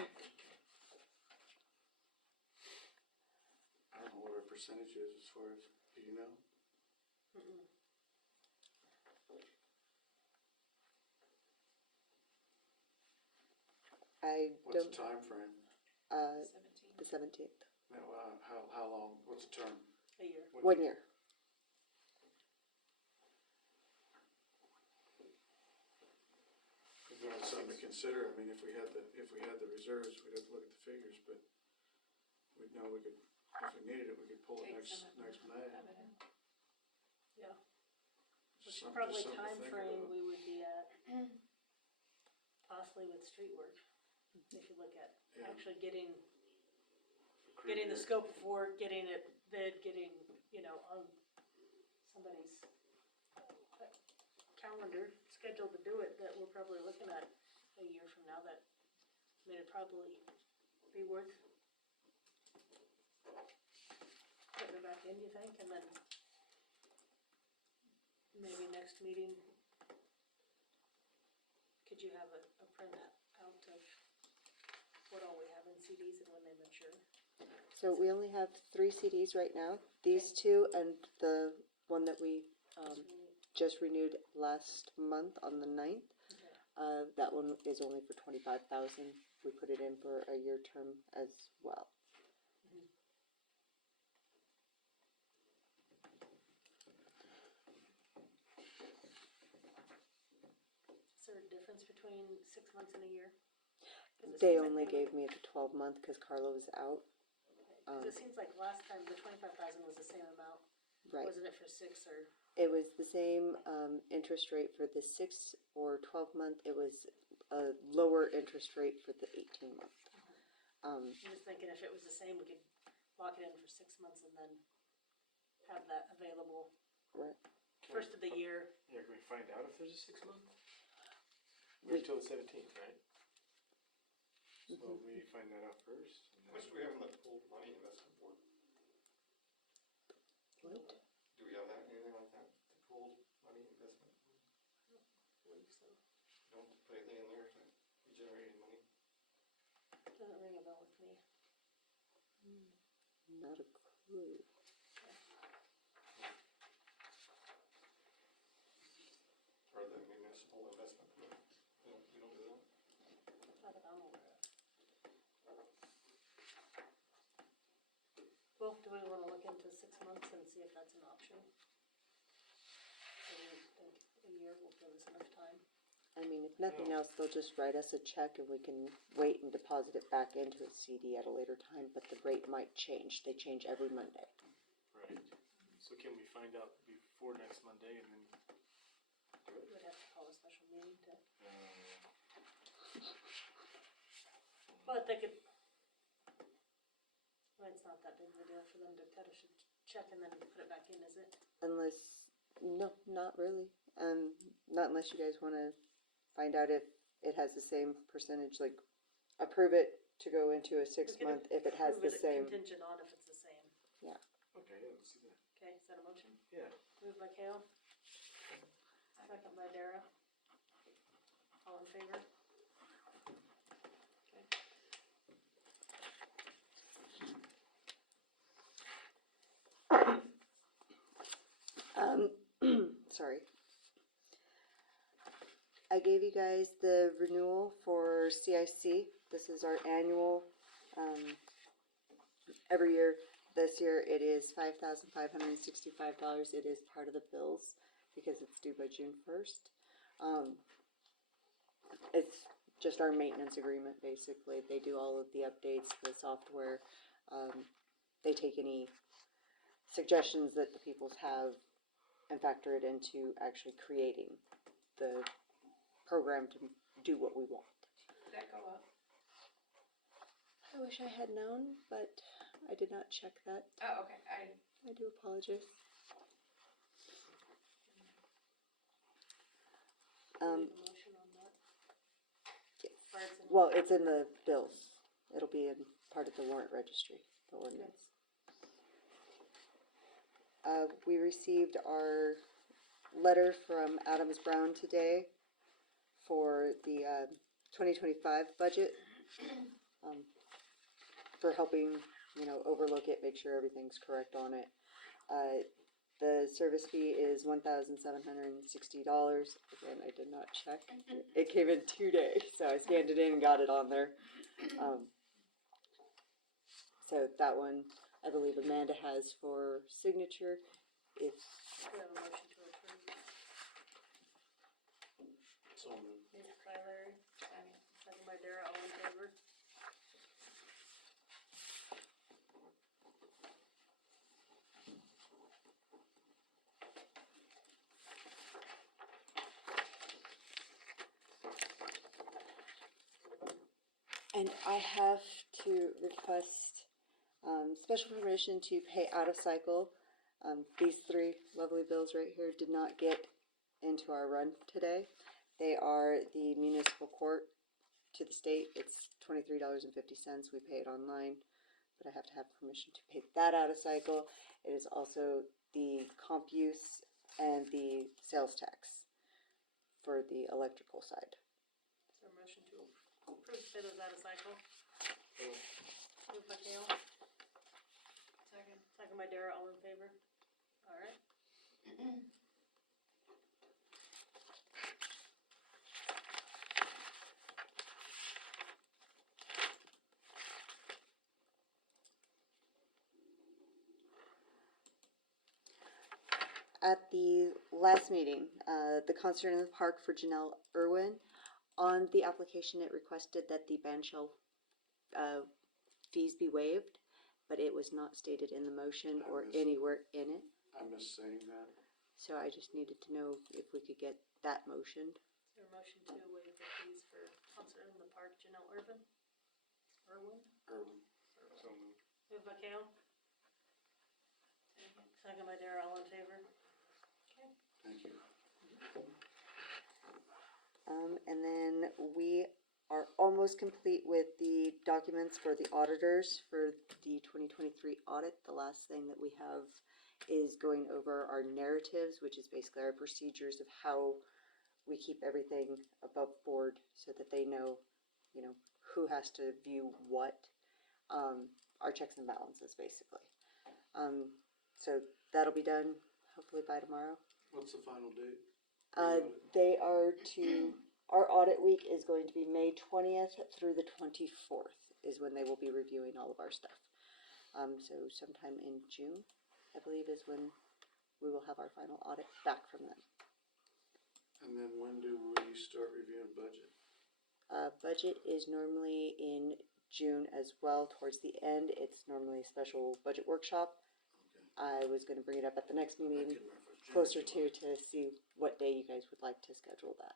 don't know what our percentage is as far as, do you know? I What's don't. the time frame? The 17th. No, how long, what's the term? A year. 1 year. That's something to consider. I mean, if we had the reserves, we'd have to look at the figures, but we'd know we could, if we needed it, we could pull it Take next some of it. May. Yeah. Which Just probably something to time think frame about. we would be at, possibly with street work. If you look at Yeah. actually getting the scope of work, getting it bid, getting, on somebody's calendar scheduled to do it, that we're probably looking at a year from now, that, it'd probably be worth putting it back in, you think, and then maybe next meeting, could you have a print out of what all we have in CDs and when they mature? So we only have 3 CDs right now. These two and the one that we just renewed last month on the 9th. That one is only for 25,000. We put it in for a year term as well. Is there a difference between 6 months and a year? 'Cause it They seems like only we- gave me the 12-month because Carla was out. 'cause it seems like last time the 25,000 was the same amount. Right. Wasn't it for 6 or? It was the same interest rate for the 6 or 12-month. It was a lower interest rate for the 18-month. I'm just thinking if it was the same, we could lock it in for 6 months and then have that available Right. first of the year. Yeah, can we find out if there's a 6-month? Wait till the 17th, right? So we need to find that out first. How much do we have in the pooled money investment board? What? Do we have that, anything like that, the pooled money investment? I believe so. Don't put anything in there to be generating money? Doesn't ring a bell with me. Not a clue. Or the municipal investment board? You don't do that? Not that I'm aware of. Well, do we wanna look into 6 months and see if that's an option? Or do you think a year will give us enough time? I mean, if nothing else, they'll just write us a check and we can wait and deposit it back into a CD at a later time, but the rate might change. They change every Monday. Right. So can we find out before next Monday and then do it? We'd have to call a special meeting to, but they could, well, it's not that big of a deal for them to cut a check and then put it back in, is it? Unless, no, not really. Not unless you guys want to find out if it has the same percentage, like approve it to go into a 6-month if it has Approve the it same. Contingent on if it's the same. Yeah. Okay, yeah, let's do that. Okay, is that a motion? Yeah. Moved by Kale. Second by Dara. All in favor? Okay. Sorry. I gave you guys the renewal for CIC. This is our annual, every year This year it is $5,565. It is part of the bills because it's due by June 1st. It's just our maintenance agreement, basically. They do all of the updates, the software. They take any suggestions that the peoples have and factor it into actually creating the program to do what we want. Did that go up? I wish I had known, but I did not check that. Oh, okay, I do apologize. Need a motion on that? Or it's in- Well, it's in the bills. It'll be in part of the warrant registry, the ordinance. We received our letter from Adams Brown today for the 2025 budget, for helping, overlook it, make sure everything's correct on it. The service fee is $1,760. Again, I did not check. It came in today, so I scanned it in and got it on there. So that one, I believe Amanda has for signature. If We have a motion to approve. So moved. Moved by Larry, second by Dara, all in favor? And I have to request special permission to pay out of cycle. These three lovely bills right here did not get into our run today. They are the municipal court to the state. It's $23.50. We pay it online, but I have to have permission to pay that out of cycle. It is also the comp use and the sales tax for the electrical side. Is there a motion to approve the bid as out of cycle? Moved by Kale, second by Dara, all in favor? All right. At the last meeting, the concert in the park for Janelle Irwin, on the application it requested that the band shell fees be waived, but it was not stated in the motion or anywhere in it. I missed saying that. So I just needed to know if we could get that motioned. Is there a motion to waive the fees for concert in the park, Janelle Irwin? So moved. Moved by Kale. Second by Dara, all in favor? Okay. Thank you. And then we are almost complete with the documents for the auditors for the 2023 audit. The last thing that we have is going over our narratives, which is basically our procedures of how we keep everything above board so that they know, who has to view what, our checks and balances, basically. So that'll be done hopefully by tomorrow. What's the final date? Our audit week is going to be May 20th through the 24th is when they will be reviewing all of our stuff. So sometime in June, I believe, is when we will have our final audit back from them. And then when do we start reviewing budget? Budget is normally in June as well. Towards the end, it's normally a special budget workshop. I was going to bring it up at the next meeting closer to see what day you guys would like to schedule that.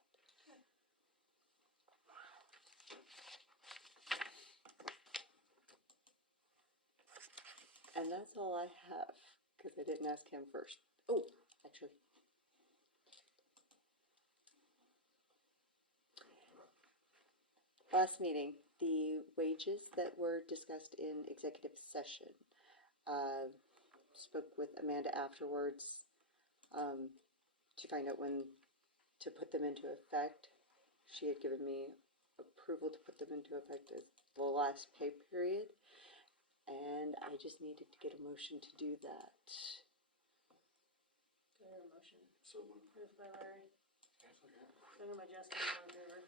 And that's all I have, because I didn't ask him first. Oh, actually. Last meeting, the wages that were discussed in executive session. Spoke with Amanda afterwards to find out when to put them into effect. She had given me approval to put them into effect as the last pay period. And I just needed to get a motion to do that. Do I hear a motion? So moved. Moved by Larry. Second by Justin, all in favor?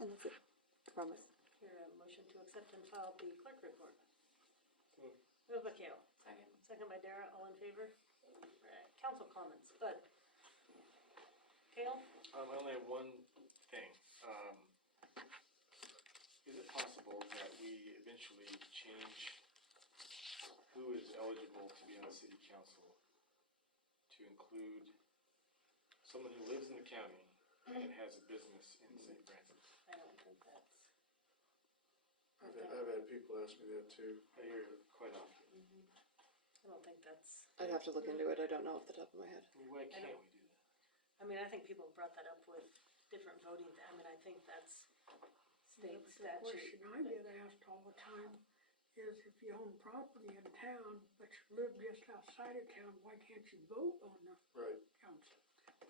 And that's it, I promise. Here, a motion to accept and file the clerk report. Moved by Kale. Second. Second by Dara, all in favor? Alright, council comments, Bud. Kale? I only have one thing. Is it possible that we eventually change who is eligible to be on the city council to include someone who lives in the county and has a business in St. Francis? I don't think that's. I've had people ask me that too. I hear it quite often. I don't think that's, I'd have to look into it, I don't know off the top of my head. I mean, why can't we do that? I mean, I think people have brought that up with different voting, I mean, I think that's state The statute. question I get asked all the time is if you own property in town, but you live just outside of town, why can't you vote on the Right. council?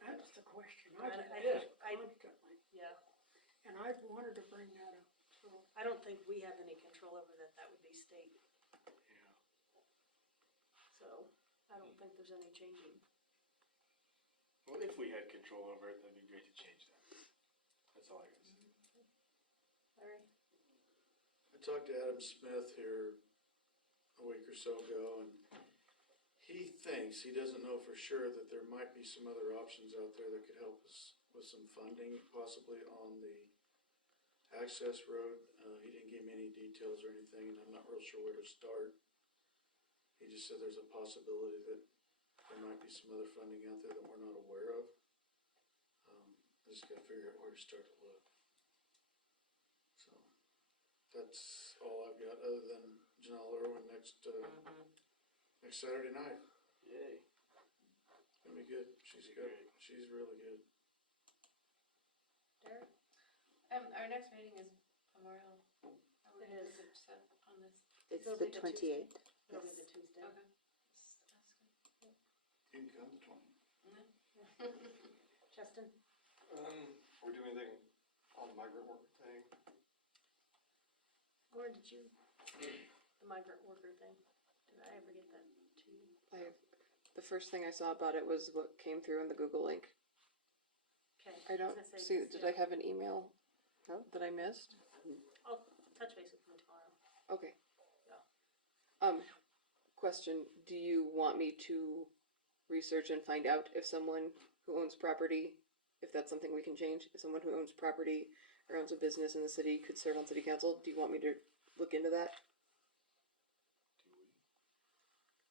That's the question I- I get I- asked I- constantly, Yeah, and I've wanted to bring that up, so. I don't think we have any control over that, that would be state, Yeah. so I don't think there's any changing. Well, if we had control over it, that'd be great to change that. That's all I gotta say. Larry? I talked to Adam Smith here a week or so ago, and he thinks, he doesn't know for sure, that there might be some other options out there that could help us with some funding, possibly on the access road. He didn't give me any details or anything, and I'm not real sure where to start. He just said there's a possibility that there might be some other funding out there that we're not aware of. I just gotta figure out where to start to look. So, that's all I've got, other than Janelle Irwin next Saturday night. Yay. It's gonna be good. She's good. She's really good. Derek? Our next meeting is Memorial. Are we It gonna is. look at set on this? It's It'll the be the Tuesday. 28th. It'll be the Tuesday. Okay. You can come to 20. Justin? We're doing anything on the migrant worker thing? Lauren, did you, the migrant worker thing, did I ever get that to you? The first thing I saw about it was what came through in the Google link. Okay. I don't was gonna say, see, just, did I have an email that I missed? I'll touch base with him tomorrow. Okay. Yeah. Question, do you want me to research and find out if someone who owns property, if that's something we can change, if someone who owns property or owns a business in the city could serve on city council? Do you want me to look into that?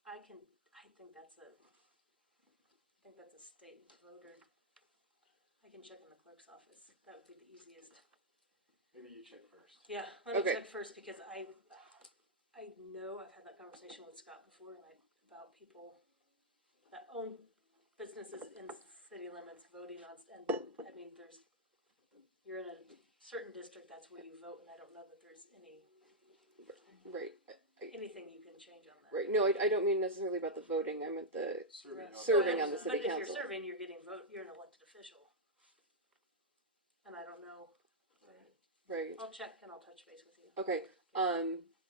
I think that's a state voter. I can check in the clerk's office. That would be the easiest. Maybe you check first. Yeah, let me Okay. check first because I know I've had that conversation with Scott before and about people that own businesses in city limits voting on, and I mean, you're in a certain district, that's where you vote, and I don't know that there's Right. anything you can change on that. Right. No, I don't mean necessarily about the voting. I meant the Serving serving on the city But if council. you're serving, you're an elected official. And I don't know, Right. I'll check and I'll touch base with you. Okay.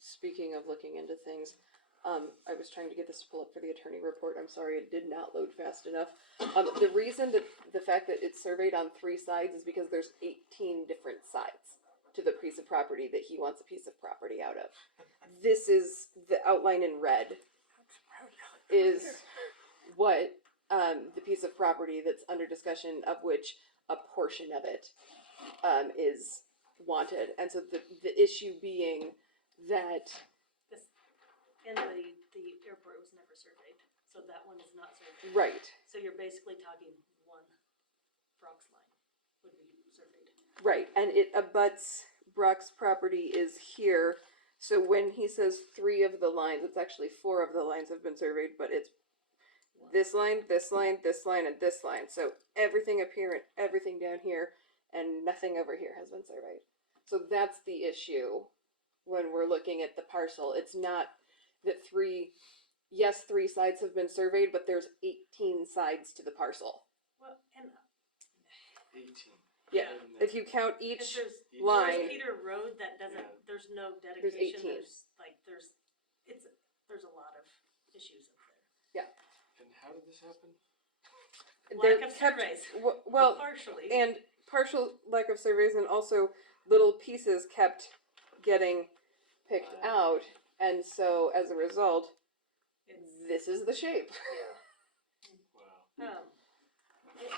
Speaking of looking into things, I was trying to get this to pull up for the attorney report. I'm sorry, it did not load fast enough. The reason that the fact that it's surveyed on 3 sides is because there's 18 different sides to the piece of property that he wants a piece of property out of. This is the outline in red is what the piece of property that's under discussion, of which a portion of it is wanted. And so the issue being that And the airport was never surveyed, so that one is not surveyed. right. So you're basically talking one Brock's line would be surveyed. Right, and it abuts, Brock's property is here, so when he says 3 of the lines, it's actually 4 of the lines have been surveyed, but it's this line, this line, this line, and this line, so everything up here and everything down here, and nothing over here has been surveyed. So that's the issue when we're looking at the parcel. It's not that 3 sides have been surveyed, but there's 18 sides to the parcel. Well, and 18. Yeah, if you count if each there's line. Peter Road, that doesn't, Yeah. there's no dedication, 18. there's a lot of issues up there. And how did this happen? Lack of surveys. Well, Partially. and partial lack of surveys, and also little pieces kept getting picked out, and so as a result, this is the shape. Wow.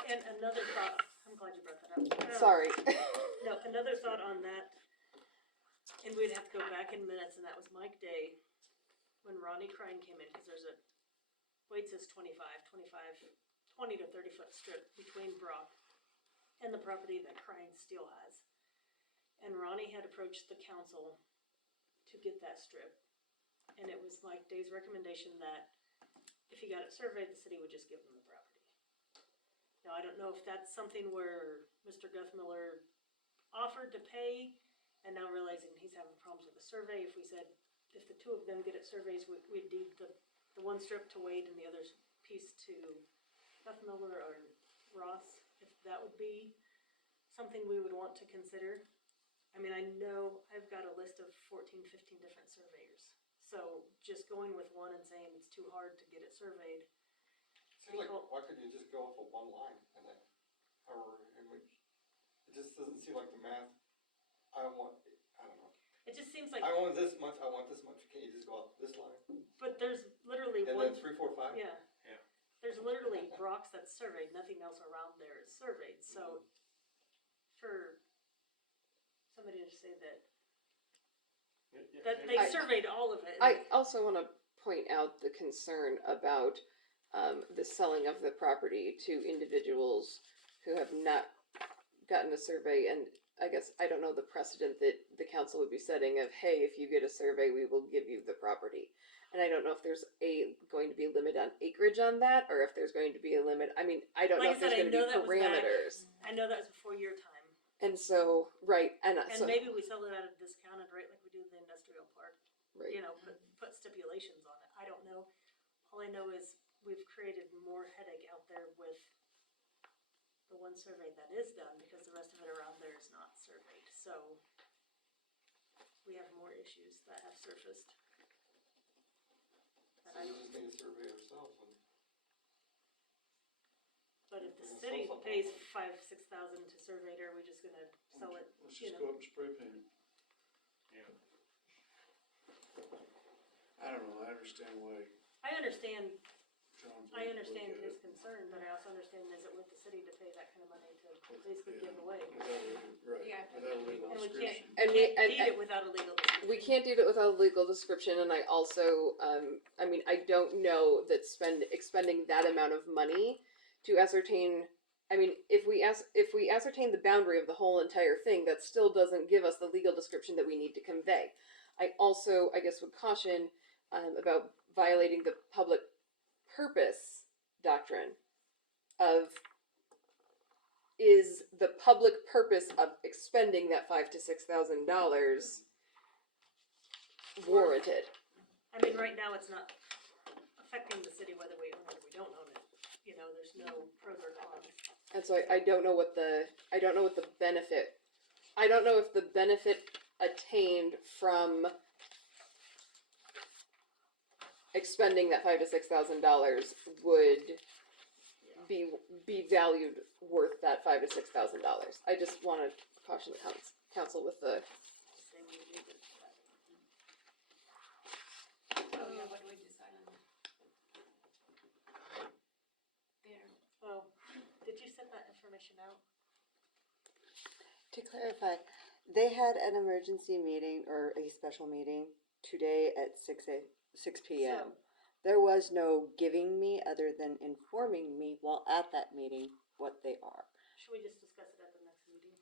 And another thought, I'm glad you brought that up. Sorry. No, another thought on that, and we'd have to go back in minutes, and that was Mike Day, when Ronnie Crine came in, cause there's a, Waits is 20 to 30 foot strip between Brock and the property that Crine still has. And Ronnie had approached the council to get that strip, and it was Mike Day's recommendation that if he got it surveyed, the city would just give him the property. Now, I don't know if that's something where Mr. Guthmiller offered to pay, and now realizing he's having problems with the survey, if we said, if the two of them get it surveys, we'd deed the one strip to Wade and the other piece to Guthmiller or Ross, if that would be something we would want to consider. I mean, I know I've got a list of 14, 15 different surveyors, so just going with one and saying it's too hard to get it surveyed. Seems like, why couldn't you just go off of one line and then, or, it just doesn't seem like the math, I don't know. It just seems like, I want this much, can you just go off this line? but there's literally And one. then 3, 4, 5? Yeah. Yeah. There's literally Brock's that's surveyed, nothing else around there is surveyed, so for somebody to say that they surveyed all of it. I also want to point out the concern about the selling of the property to individuals who have not gotten a survey, and I guess I don't know the precedent that the council would be setting of, hey, if you get a survey, we will give you the property. And I don't know if there's going to be a limit on acreage on that, or if there's going to be a limit. I mean, I don't know if there's going to be parameters. I know that was before your time. And so, right, and so Maybe we sell it at a discounted rate like we do the industrial park. right. You know, put stipulations on it. I don't know. All I know is we've created more headache out there with the one survey that is done, because the rest of it around there is not surveyed. So we have more issues that have surfaced. So we just need a survey ourselves and. But if the city pays $5,000-6,000 to survey it, are we just gonna sell it? Let's You just know? go up and spray paint it. Yeah. I don't know, I understand why I understand John's. his concern, but I also understand, is it worth the city to pay that kind of money to basically give away? Right, Yeah. without a legal And we description. And can't deed it without a legal description. We can't do it without a legal description, and I also, I mean, I don't know that expending that amount of money to ascertain, I mean, if we ascertain the boundary of the whole entire thing, that still doesn't give us the legal description that we need to convey. I also, I guess, would caution about violating the public purpose doctrine of, is the public purpose of expending that $5,000 to $6,000 warranted? I mean, right now, it's not affecting the city whether we own it or we don't own it. You know, there's no pros or cons. And so I don't know what the benefit, I don't know if the benefit attained from expending that $5,000 to $6,000 would be valued worth that $5,000 to $6,000. I just want to caution the council with the. Say we leave it at that. Oh, yeah, what do we decide on? There. Well, did you send that information out? To clarify, they had an emergency meeting or a special meeting today at 6 p.m. There was no giving me other than informing me while at that meeting what they are. Should we just discuss it at the next meeting?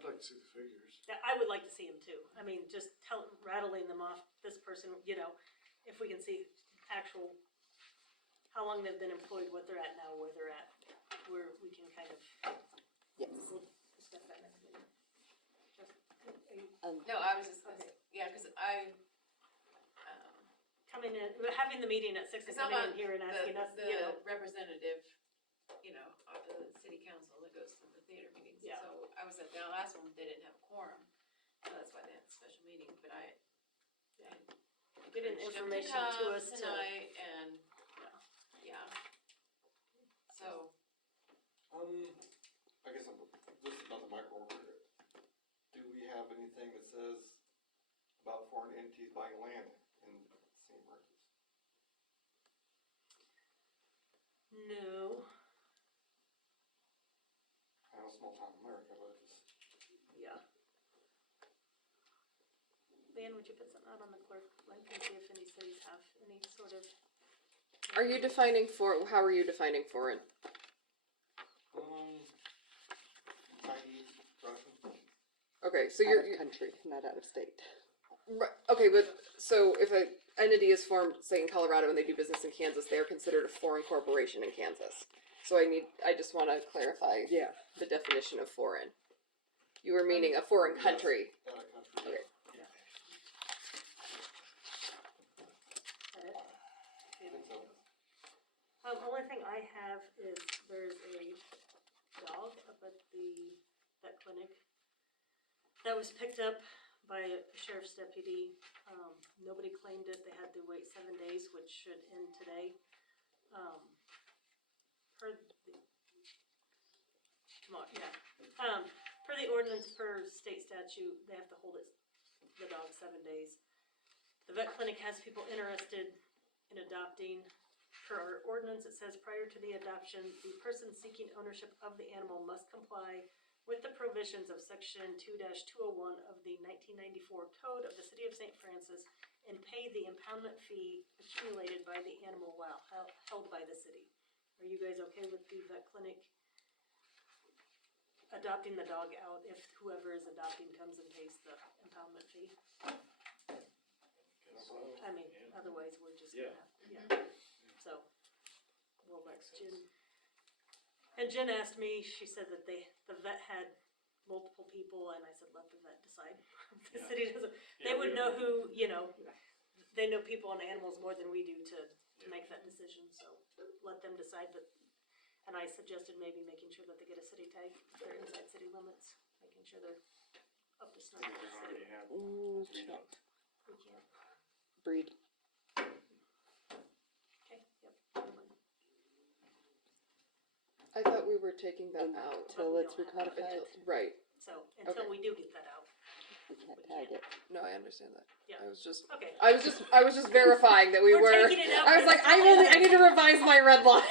I'd like to see the figures. Yeah, I would like to see them too. I mean, just rattling them off, this person, you know, if we can see actual, how long they've been employed, what they're at now, where they're at, where we can kind of. Yes. We'll discuss that next meeting. No, I was just, yeah, cause coming in, having the meeting at 6 and it's not coming about in here and asking us, you know. the representative, you know, of the city council that goes to the theater meetings. Yeah. So I was at the last one, they didn't have a quorum, so that's why they had a special meeting, but I Get in encouraged them information to come us to. tonight and, yeah. So, I guess this is not the micro. Do we have anything that says about foreign entities buying land in St. Marcus? No, I know small town America, but it's, yeah. Leanne, would you put something out on the clerk link and see if any cities have any sort of? Are you defining how are you defining foreign? Chinese, Russian. Okay, so Out you're, of country, not out of state. okay, but so if a entity is formed, say in Colorado, and they do business in Kansas, they are considered a foreign corporation in Kansas. So I just want to clarify Yeah. the definition of foreign. You were meaning a foreign country. Out of country. Okay. Only thing I have is there's a dog up at the vet clinic that was picked up by a sheriff's deputy. Nobody claimed it. They had to wait 7 days, which should end today. Per the ordinance, per state statute, they have to hold the dog 7 days. The vet clinic has people interested in adopting. Per our ordinance, it says prior to the adoption, the person seeking ownership of the animal must comply with the provisions of section 2-201 of the 1994 Code of the City of St. Francis and pay the impoundment fee accumulated by the animal while held by the city. Are you guys okay with the vet clinic adopting the dog out if whoever is adopting comes and pays the impoundment fee? I mean, otherwise we're just gonna have, So, we'll let Jen. And Jen asked me, she said that the vet had multiple people, and I said, let the vet decide. The city doesn't, they would know who, they know people and animals more than we do to make that decision, so let them decide, and I suggested maybe making sure that they get a city tag, if they're inside city limits, making sure they're up to snuff with the city. Check. We can't. Breed. Okay, yep, never mind. I thought we were taking that out. Until it's recodified. Right. So, until Okay. we do get that out. We can't tag it. No, I understand that. Yeah. I was just Okay. I was just verifying that we We're were. taking it out, I was but like, it's I not need to revise my red line.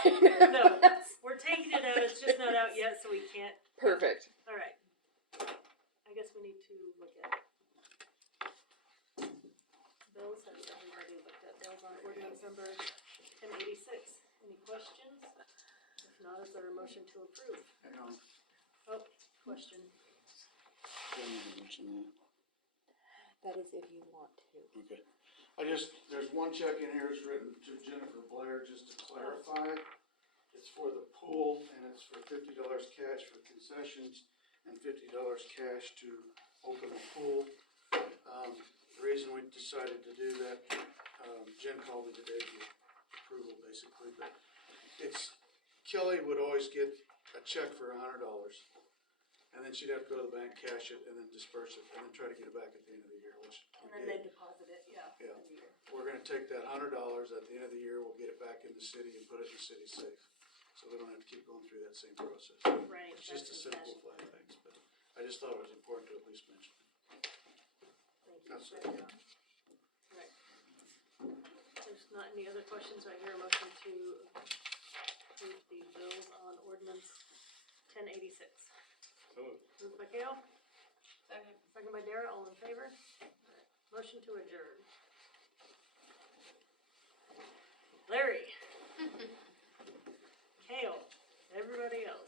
No, we're taking it out, it's just not out yet, so we can't. Perfect. Alright. I guess we need to look at bills. Has everybody looked at bills on ordinance number 1086? Any questions? If not, is there a motion to approve? Hang on. Oh, question. Don't need to mention that. That is if you want to. Okay. There's one check in here, it's written to Jennifer Blair, just to clarify. It's for the pool, and it's for $50 cash for concessions and $50 cash to open the pool. The reason we decided to do that, Jen called me today for approval, basically, but Kelly would always get a check for $100. And then she'd have to go to the bank, cash it, and then disperse it, and then try to get it back at the end of the year, which And we then they did. deposit it, yeah. Yeah. in the year. We're gonna take that $100 at the end of the year, we'll get it back in the city and put it in city safe. So we don't have to keep going through that same process. Right. It's just to simplify things, but I just thought it was important to at least mention it. Thank you. That's it. Right. There's not any other questions, I hear a motion to approve the bills on ordinance 1086. So moved. Moved by Gail, Second. second by Dara, all in favor? Motion to adjourn. Larry. Kale, everybody else.